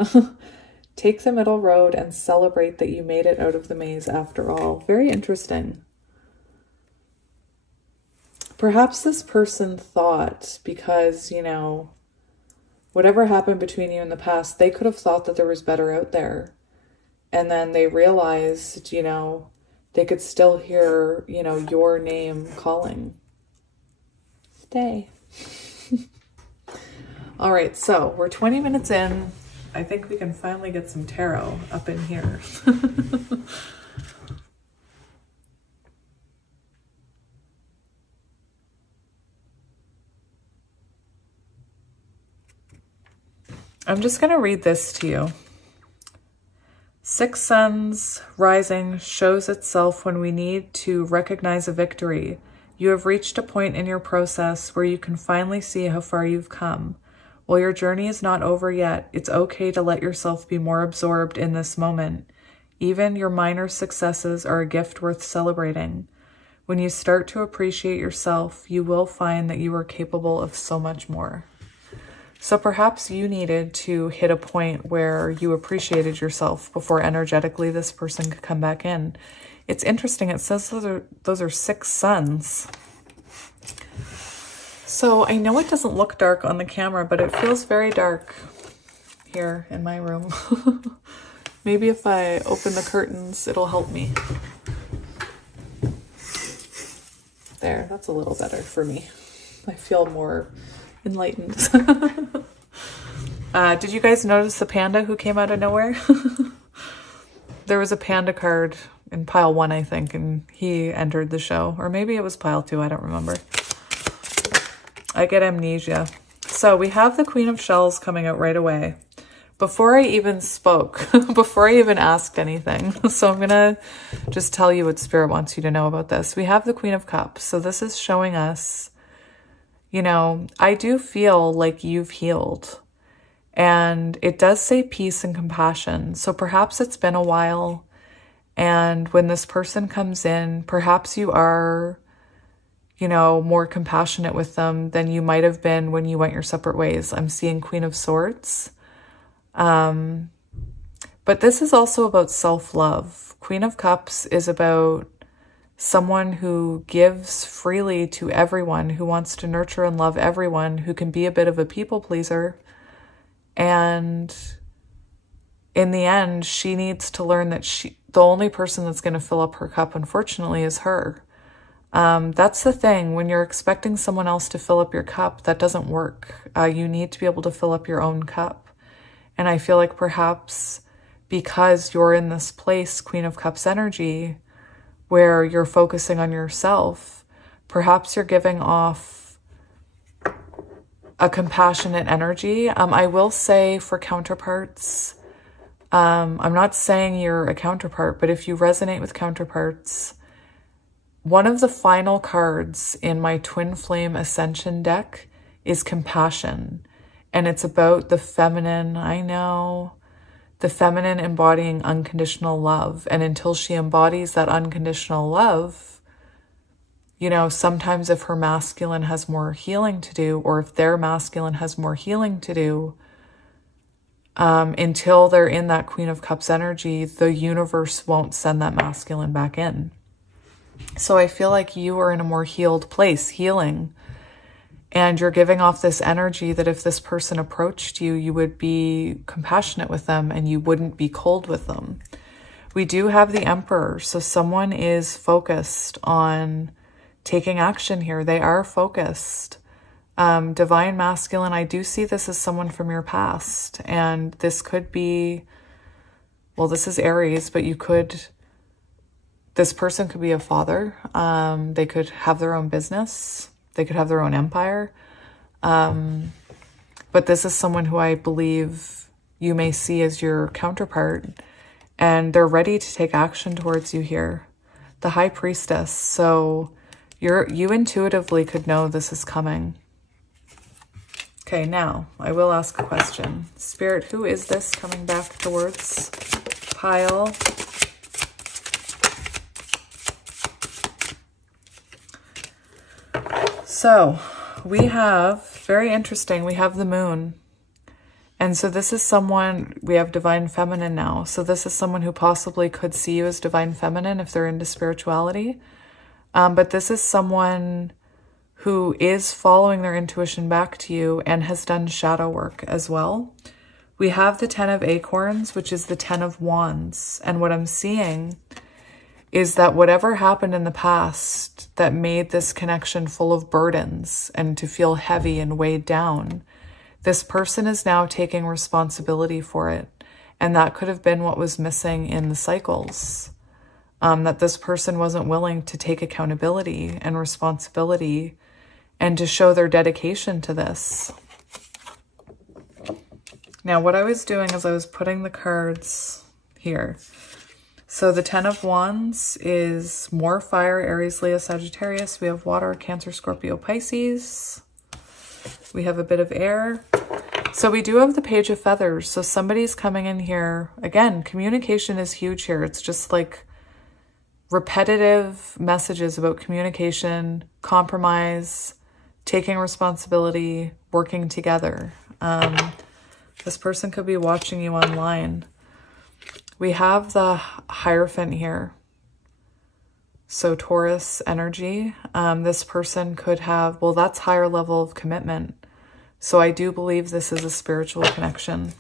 Take the middle road and celebrate that you made it out of the maze after all. Very interesting. Perhaps this person thought, because, you know, whatever happened between you in the past, they could have thought that there was better out there. And then they realized, you know, they could still hear, you know, your name calling. Stay. All right, so we're 20 minutes in. I think we can finally get some tarot up in here. I'm just going to read this to you. 6 suns rising shows itself when we need to recognize a victory. You have reached a point in your process where you can finally see how far you've come. While your journey is not over yet, it's okay to let yourself be more absorbed in this moment. Even your minor successes are a gift worth celebrating. When you start to appreciate yourself, you will find that you are capable of so much more. So perhaps you needed to hit a point where you appreciated yourself before energetically this person could come back in. It's interesting. It says those are 6 suns. So I know it doesn't look dark on the camera, but it feels very dark here in my room. Maybe if I open the curtains, it'll help me. There, that's a little better for me. I feel more enlightened. Did you guys notice the panda who came out of nowhere? There was a panda card in pile 1, I think, and he entered the show. Or maybe it was pile 2, I don't remember. I get amnesia. So we have the Queen of Shells coming out right away. Before I even spoke, before I even asked anything. So I'm gonna just tell you what Spirit wants you to know about this. We have the Queen of Cups. So this is showing us, you know, I do feel like you've healed. And it does say peace and compassion. So perhaps it's been a while. And when this person comes in, perhaps you are, you know, more compassionate with them than you might have been when you went your separate ways. I'm seeing Queen of Swords. But this is also about self-love. Queen of Cups is about someone who gives freely to everyone, who wants to nurture and love everyone, who can be a bit of a people pleaser. And in the end, she needs to learn that the only person that's going to fill up her cup, unfortunately, is her. That's the thing. When you're expecting someone else to fill up your cup, that doesn't work. You need to be able to fill up your own cup. And I feel like perhaps because you're in this place, Queen of Cups energy, where you're focusing on yourself, perhaps you're giving off a compassionate energy. I will say for counterparts, I'm not saying you're a counterpart, but if you resonate with counterparts, one of the final cards in my Twin Flame Ascension deck is compassion. And it's about the feminine, I know, the feminine embodying unconditional love. And until she embodies that unconditional love, you know, sometimes if her masculine has more healing to do, or if their masculine has more healing to do, until they're in that Queen of Cups energy, the universe won't send that masculine back in. So I feel like you are in a more healed place, healing. And you're giving off this energy that if this person approached you, you would be compassionate with them and you wouldn't be cold with them. We do have the Emperor. So someone is focused on taking action here. They are focused. Divine Masculine, I do see this as someone from your past. And this could be, well, this is Aries, but you could, this person could be a father. They could have their own business. They could have their own empire. But this is someone who I believe you may see as your counterpart. And they're ready to take action towards you here. The High Priestess. So you intuitively could know this is coming. Okay, now I will ask a question. Spirit, who is this coming back towards? Pile. So we have, very interesting, we have the Moon. And so this is someone, we have Divine Feminine now. So this is someone who possibly could see you as Divine Feminine if they're into spirituality. But this is someone who is following their intuition back to you and has done shadow work as well. We have the 10 of Acorns, which is the 10 of Wands. And what I'm seeing is that whatever happened in the past that made this connection full of burdens and to feel heavy and weighed down, this person is now taking responsibility for it. And that could have been what was missing in the cycles. That this person wasn't willing to take accountability and responsibility and to show their dedication to this. Now, what I was doing is I was putting the cards here. So the 10 of Wands is more fire, Aries, Leo, Sagittarius. We have water, Cancer, Scorpio, Pisces. We have a bit of air. So we do have the Page of Feathers. So somebody's coming in here. Again, communication is huge here. It's just like repetitive messages about communication, compromise, taking responsibility, working together. This person could be watching you online. We have the Hierophant here. So Taurus energy. This person could have, well, that's higher level of commitment. So I do believe this is a spiritual connection.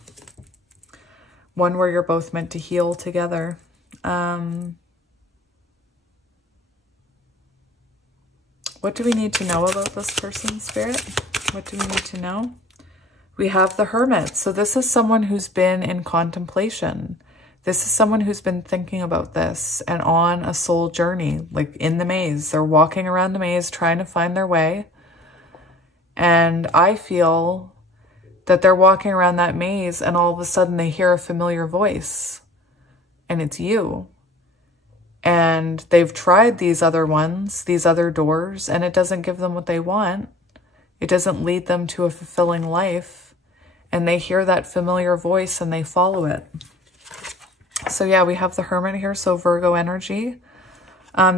One where you're both meant to heal together. What do we need to know about this person, Spirit? What do we need to know? We have the Hermit. So this is someone who's been in contemplation. This is someone who's been thinking about this and on a soul journey, like in the maze. They're walking around the maze trying to find their way. And I feel that they're walking around that maze and all of a sudden they hear a familiar voice. And it's you. And they've tried these other ones, these other doors, and it doesn't give them what they want. It doesn't lead them to a fulfilling life. And they hear that familiar voice and they follow it. So yeah, we have the Hermit here, so Virgo energy.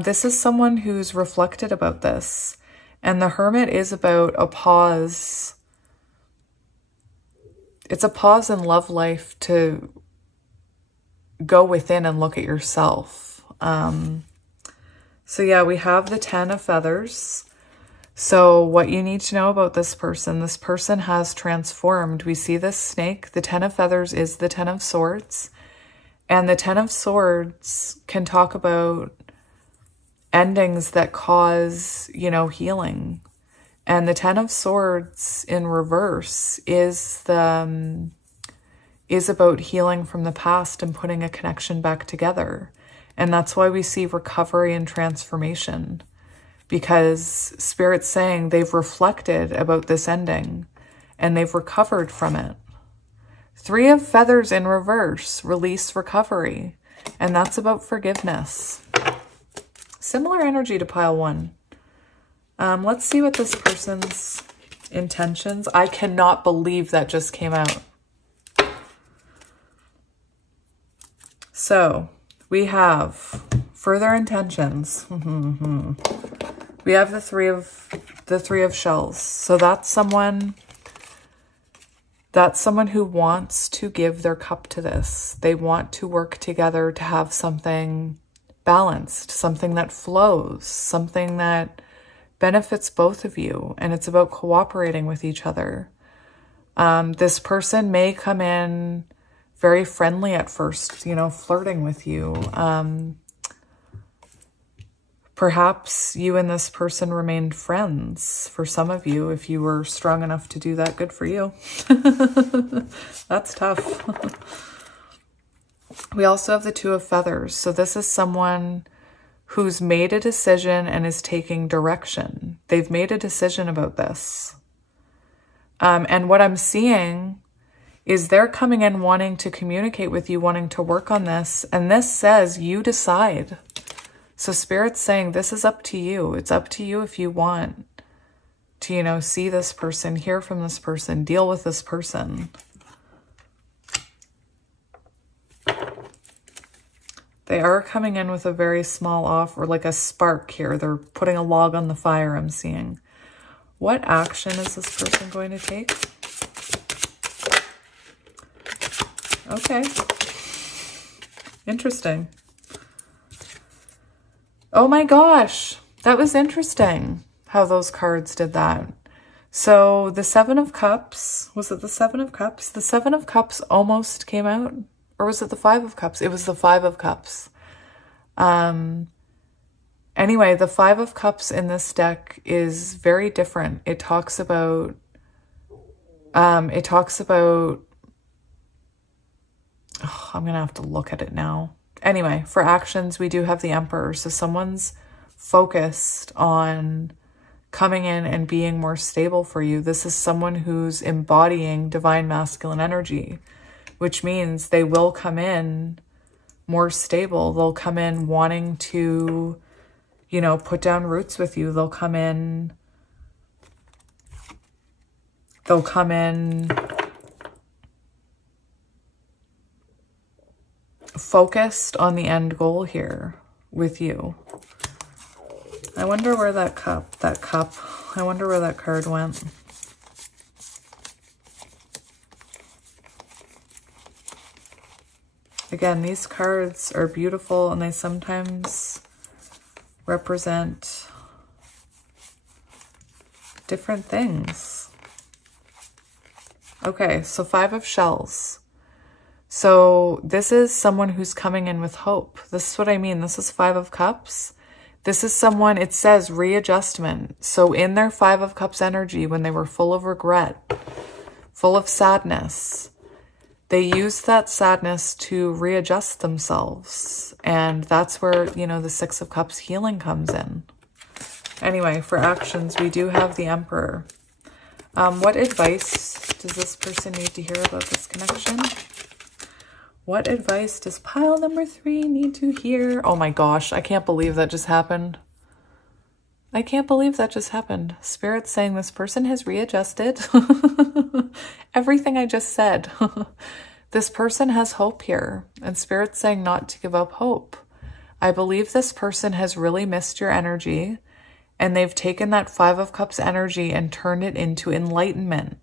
This is someone who's reflected about this. And the Hermit is about a pause. It's a pause in love life to go within and look at yourself. So yeah, we have the 10 of Feathers. So what you need to know about this person has transformed. We see this snake. The 10 of Feathers is the 10 of Swords. And the 10 of Swords can talk about endings that cause, you know, healing. And the 10 of Swords in reverse is about healing from the past and putting a connection back together. And that's why we see recovery and transformation, because Spirit's saying they've reflected about this ending and they've recovered from it. 3 of Feathers in reverse, release, recovery. And that's about forgiveness. Similar energy to pile 1. Let's see what this person's intentions. I cannot believe that just came out. So we have further intentions. We have the three of shells. So that's someone who wants to give their cup to this. They want to work together to have something balanced, something that flows, something that benefits both of you. And it's about cooperating with each other. This person may come in very friendly at first, you know, flirting with you. Perhaps you and this person remained friends. For some of you, if you were strong enough to do that, good for you. That's tough. We also have the 2 of Feathers. So this is someone who's made a decision and is taking direction. They've made a decision about this. And what I'm seeing is they're coming in wanting to communicate with you, wanting to work on this. And this says you decide. So Spirit's saying this is up to you. It's up to you if you want to, you know, see this person, hear from this person, deal with this person. They are coming in with a very small offer, like a spark here. They're putting a log on the fire, I'm seeing. What action is this person going to take? Okay. Interesting. Oh my gosh. That was interesting. how those cards did that. So the Seven of Cups, was it the Seven of Cups? The Seven of Cups almost came out. Or was it the Five of Cups? It was the Five of Cups. Anyway, the Five of Cups in this deck is very different. It talks about, oh, I'm going to have to look at it now. Anyway, for actions, we do have the Emperor. So someone's focused on coming in and being more stable for you. This is someone who's embodying divine masculine energy, which means they will come in more stable. They'll come in wanting to, you know, put down roots with you. They'll come in focused on the end goal here with you. I wonder where that cup, I wonder where that card went. Again, these cards are beautiful and they sometimes represent different things. Okay, so Five of Shells. So this is someone who's coming in with hope. This is what I mean. This is Five of Cups. This is someone, it says readjustment. So in their Five of Cups energy, when they were full of regret, full of sadness, they used that sadness to readjust themselves. And that's where, you know, the Six of Cups healing comes in. Anyway, for actions, we do have the Emperor. What advice does this person need to hear about this connection? What advice does pile number 3 need to hear? Oh my gosh, I can't believe that just happened. I can't believe that just happened. Spirit's saying this person has readjusted. Everything I just said. This person has hope here. And Spirit's saying not to give up hope. I believe this person has really missed your energy. And they've taken that Five of Cups energy and turned it into enlightenment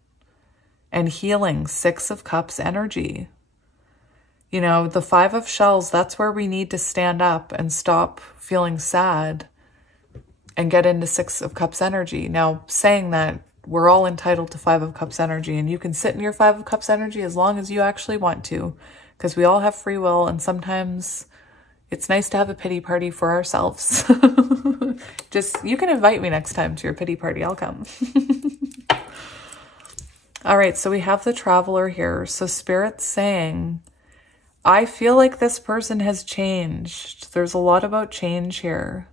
and healing. Six of Cups energy. You know, the Five of Shells, that's where we need to stand up and stop feeling sad and get into Six of Cups energy. Now, saying that, we're all entitled to Five of Cups energy, and you can sit in your Five of Cups energy as long as you actually want to, because we all have free will, and sometimes it's nice to have a pity party for ourselves. Just, you can invite me next time to your pity party. I'll come. All right, so we have the Traveler here. So Spirit's saying, I feel like this person has changed. There's a lot about change here.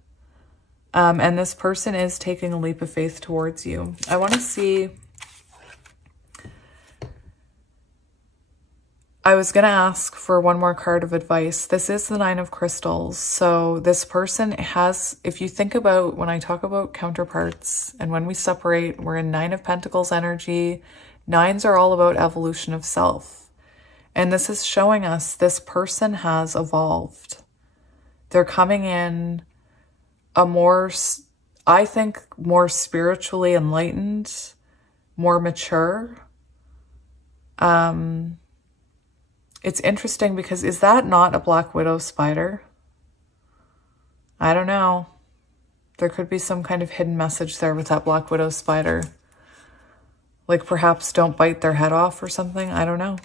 And this person is taking a leap of faith towards you. I want to see... I was going to ask for one more card of advice. This is the Nine of Crystals. So this person has, if you think about when I talk about counterparts and when we separate, we're in Nine of Pentacles energy. Nines are all about evolution of self. And this is showing us this person has evolved. They're coming in a more, I think, more spiritually enlightened, more mature. It's interesting because is that not a Black Widow spider? I don't know. There could be some kind of hidden message there with that Black Widow spider. Like perhaps don't bite their head off or something. I don't know.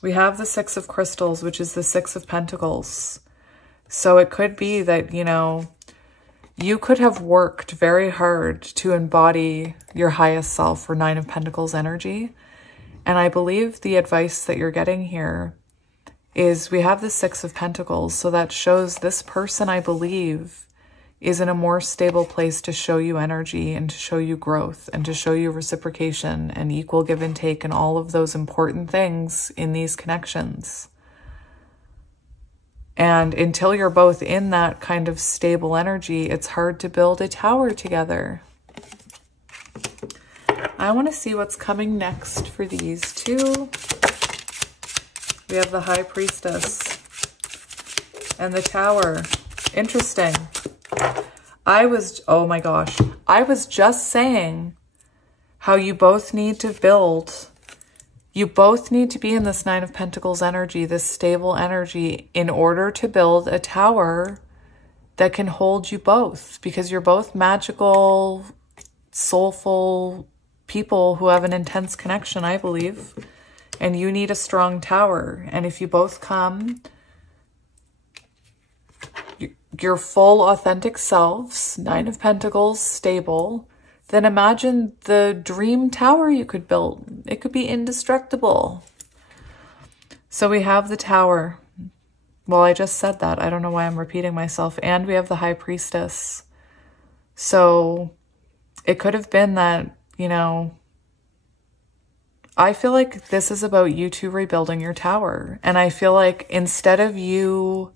We have the Six of Crystals, which is the Six of Pentacles. So it could be that, you know, you could have worked very hard to embody your highest self or Nine of Pentacles energy. And I believe the advice that you're getting here is we have the Six of Pentacles. So that shows this person, I believe, is in a more stable place to show you energy and to show you growth and to show you reciprocation and equal give and take and all of those important things in these connections. And until you're both in that kind of stable energy, it's hard to build a tower together. I want to see what's coming next for these two. We have the High Priestess and the Tower. Interesting. Oh my gosh, I was just saying how you both need to build. You both need to be in this Nine of Pentacles energy, this stable energy, in order to build a tower that can hold you both, because you're both magical, soulful people who have an intense connection, I believe. And you need a strong tower. And if you both come your full authentic selves, 9 of Pentacles, stable, then imagine the dream tower you could build. It could be indestructible. So we have the Tower. Well, I just said that. I don't know why I'm repeating myself. And we have the High Priestess. So it could have been that, you know, I feel like this is about you two rebuilding your tower. And I feel like instead of you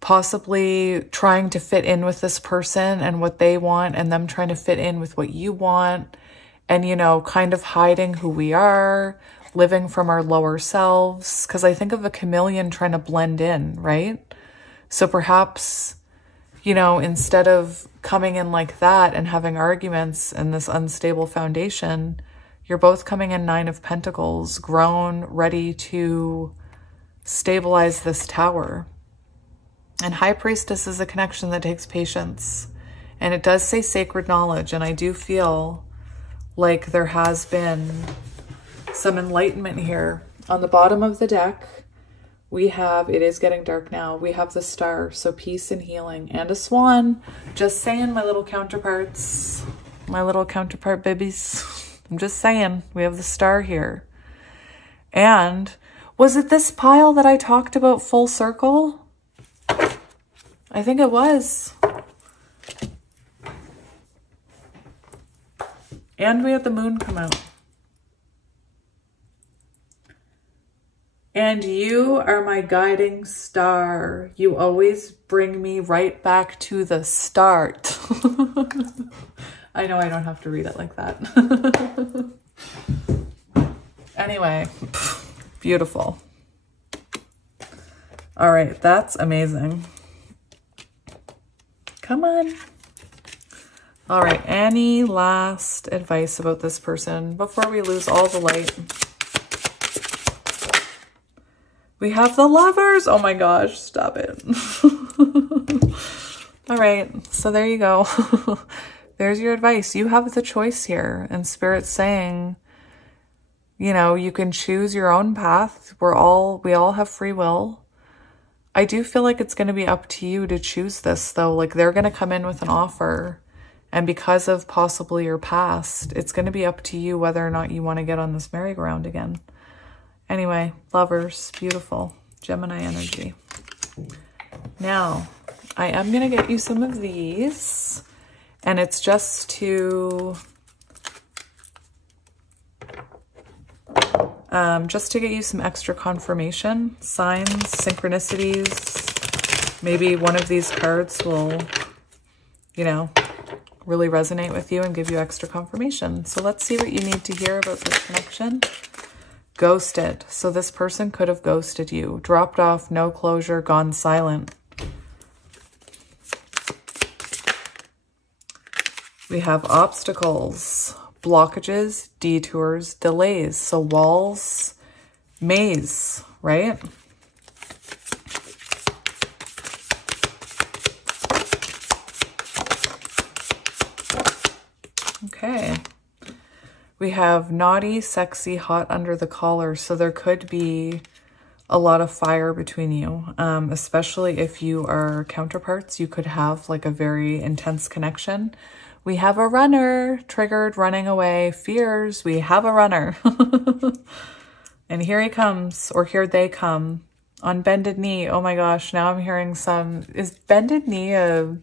possibly trying to fit in with this person and what they want, and them trying to fit in with what you want, and, you know, kind of hiding who we are, living from our lower selves. Because I think of a chameleon trying to blend in, right? So perhaps, you know, instead of coming in like that and having arguments and this unstable foundation, you're both coming in 9 of Pentacles, grown, ready to stabilize this tower. And High Priestess is a connection that takes patience. And it does say sacred knowledge. And I do feel like there has been some enlightenment here. On the bottom of the deck, we have, it is getting dark now, we have the Star, so peace and healing, and a Swan. Just saying, my little counterparts, my little counterpart babies. I'm just saying, we have the Star here. And was it this pile that I talked about full circle? I think it was. And we had the Moon come out. And you are my guiding star. You always bring me right back to the start. I know I don't have to read it like that. Anyway, beautiful. All right, that's amazing. Come on. All right, any last advice about this person before we lose all the light? We have the Lovers. Oh my gosh, stop it. All right, so there you go. There's your advice. You have the choice here, and Spirit's saying, you know, you can choose your own path. We all have free will. I do feel like it's going to be up to you to choose this, though. Like, they're going to come in with an offer, and because of possibly your past, it's going to be up to you whether or not you want to get on this merry-go-round again. Anyway, Lovers, beautiful. Gemini energy. Now, I am going to get you some of these, and it's just to get you some extra confirmation, signs, synchronicities. Maybe one of these cards will, you know, really resonate with you and give you extra confirmation. So let's see what you need to hear about this connection. Ghosted. So this person could have ghosted you. Dropped off, no closure, gone silent. We have obstacles, blockages, detours, delays. So walls, maze, right? Okay. We have naughty, sexy, hot under the collar. So there could be a lot of fire between you, especially if you are counterparts. You could have like a very intense connection. We have a runner, triggered, running away, fears. We have a runner. And here he comes, or here they come, on bended knee. Oh my gosh, now I'm hearing some, is bended knee a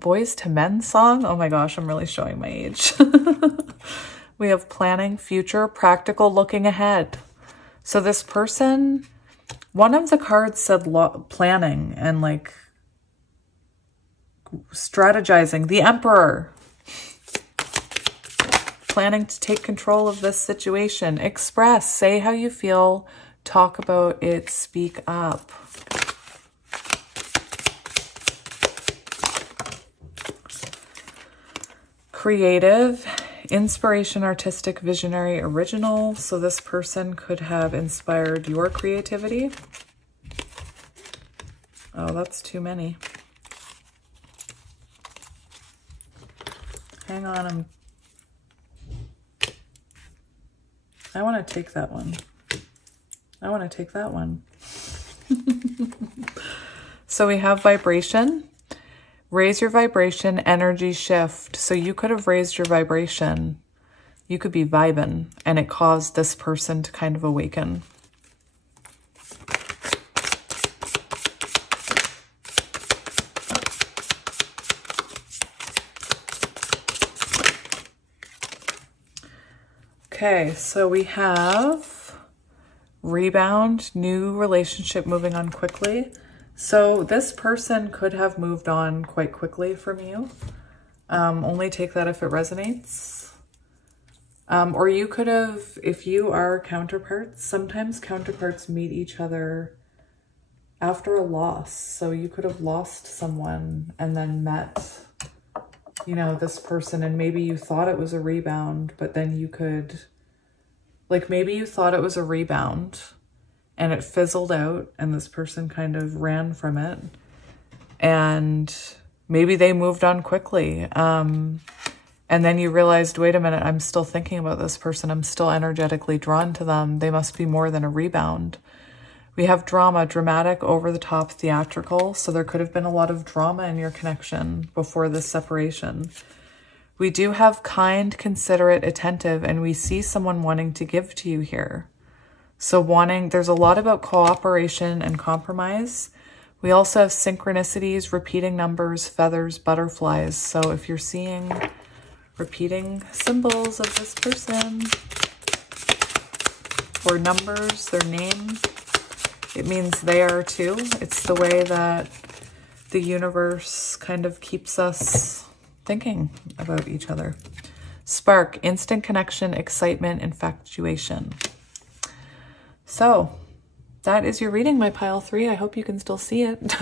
Boys to Men song? Oh my gosh, I'm really showing my age. We have planning, future, practical, looking ahead. So this person, one of the cards said planning and like strategizing. The Emperor. Planning to take control of this situation. Express. Say how you feel. Talk about it. Speak up. Creative, inspiration, artistic, visionary, original. So this person could have inspired your creativity. Oh, that's too many. Hang on, I want to take that one. I want to take that one. So we have vibration. Raise your vibration, energy shift. So you could have raised your vibration. You could be vibing, and it caused this person to kind of awaken. Okay, so we have rebound, new relationship moving on quickly. So this person could have moved on quite quickly from you. Only take that if it resonates. Or you could have, if you are counterparts, sometimes counterparts meet each other after a loss. So you could have lost someone and then met, you know, this person, and maybe you thought it was a rebound, but then you could, like, maybe you thought it was a rebound and it fizzled out and this person kind of ran from it, and maybe they moved on quickly. And then you realized, wait a minute, I'm still thinking about this person. I'm still energetically drawn to them. They must be more than a rebound. We have drama, dramatic, over the top, theatrical. So there could have been a lot of drama in your connection before this separation. We do have kind, considerate, attentive, and we see someone wanting to give to you here. So there's a lot about cooperation and compromise. We also have synchronicities, repeating numbers, feathers, butterflies. So if you're seeing repeating symbols of this person or numbers, their name, it means they are too. It's the way that the universe kind of keeps us thinking about each other. Spark, instant connection, excitement, infatuation. So that is your reading, my pile 3. I hope you can still see it.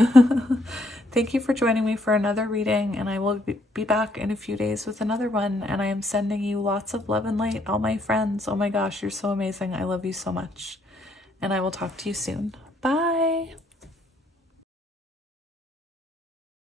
Thank you for joining me for another reading, and I will be back in a few days with another one. And I am sending you lots of love and light, all my friends. Oh my gosh, you're so amazing. I love you so much. And I will talk to you soon. Bye.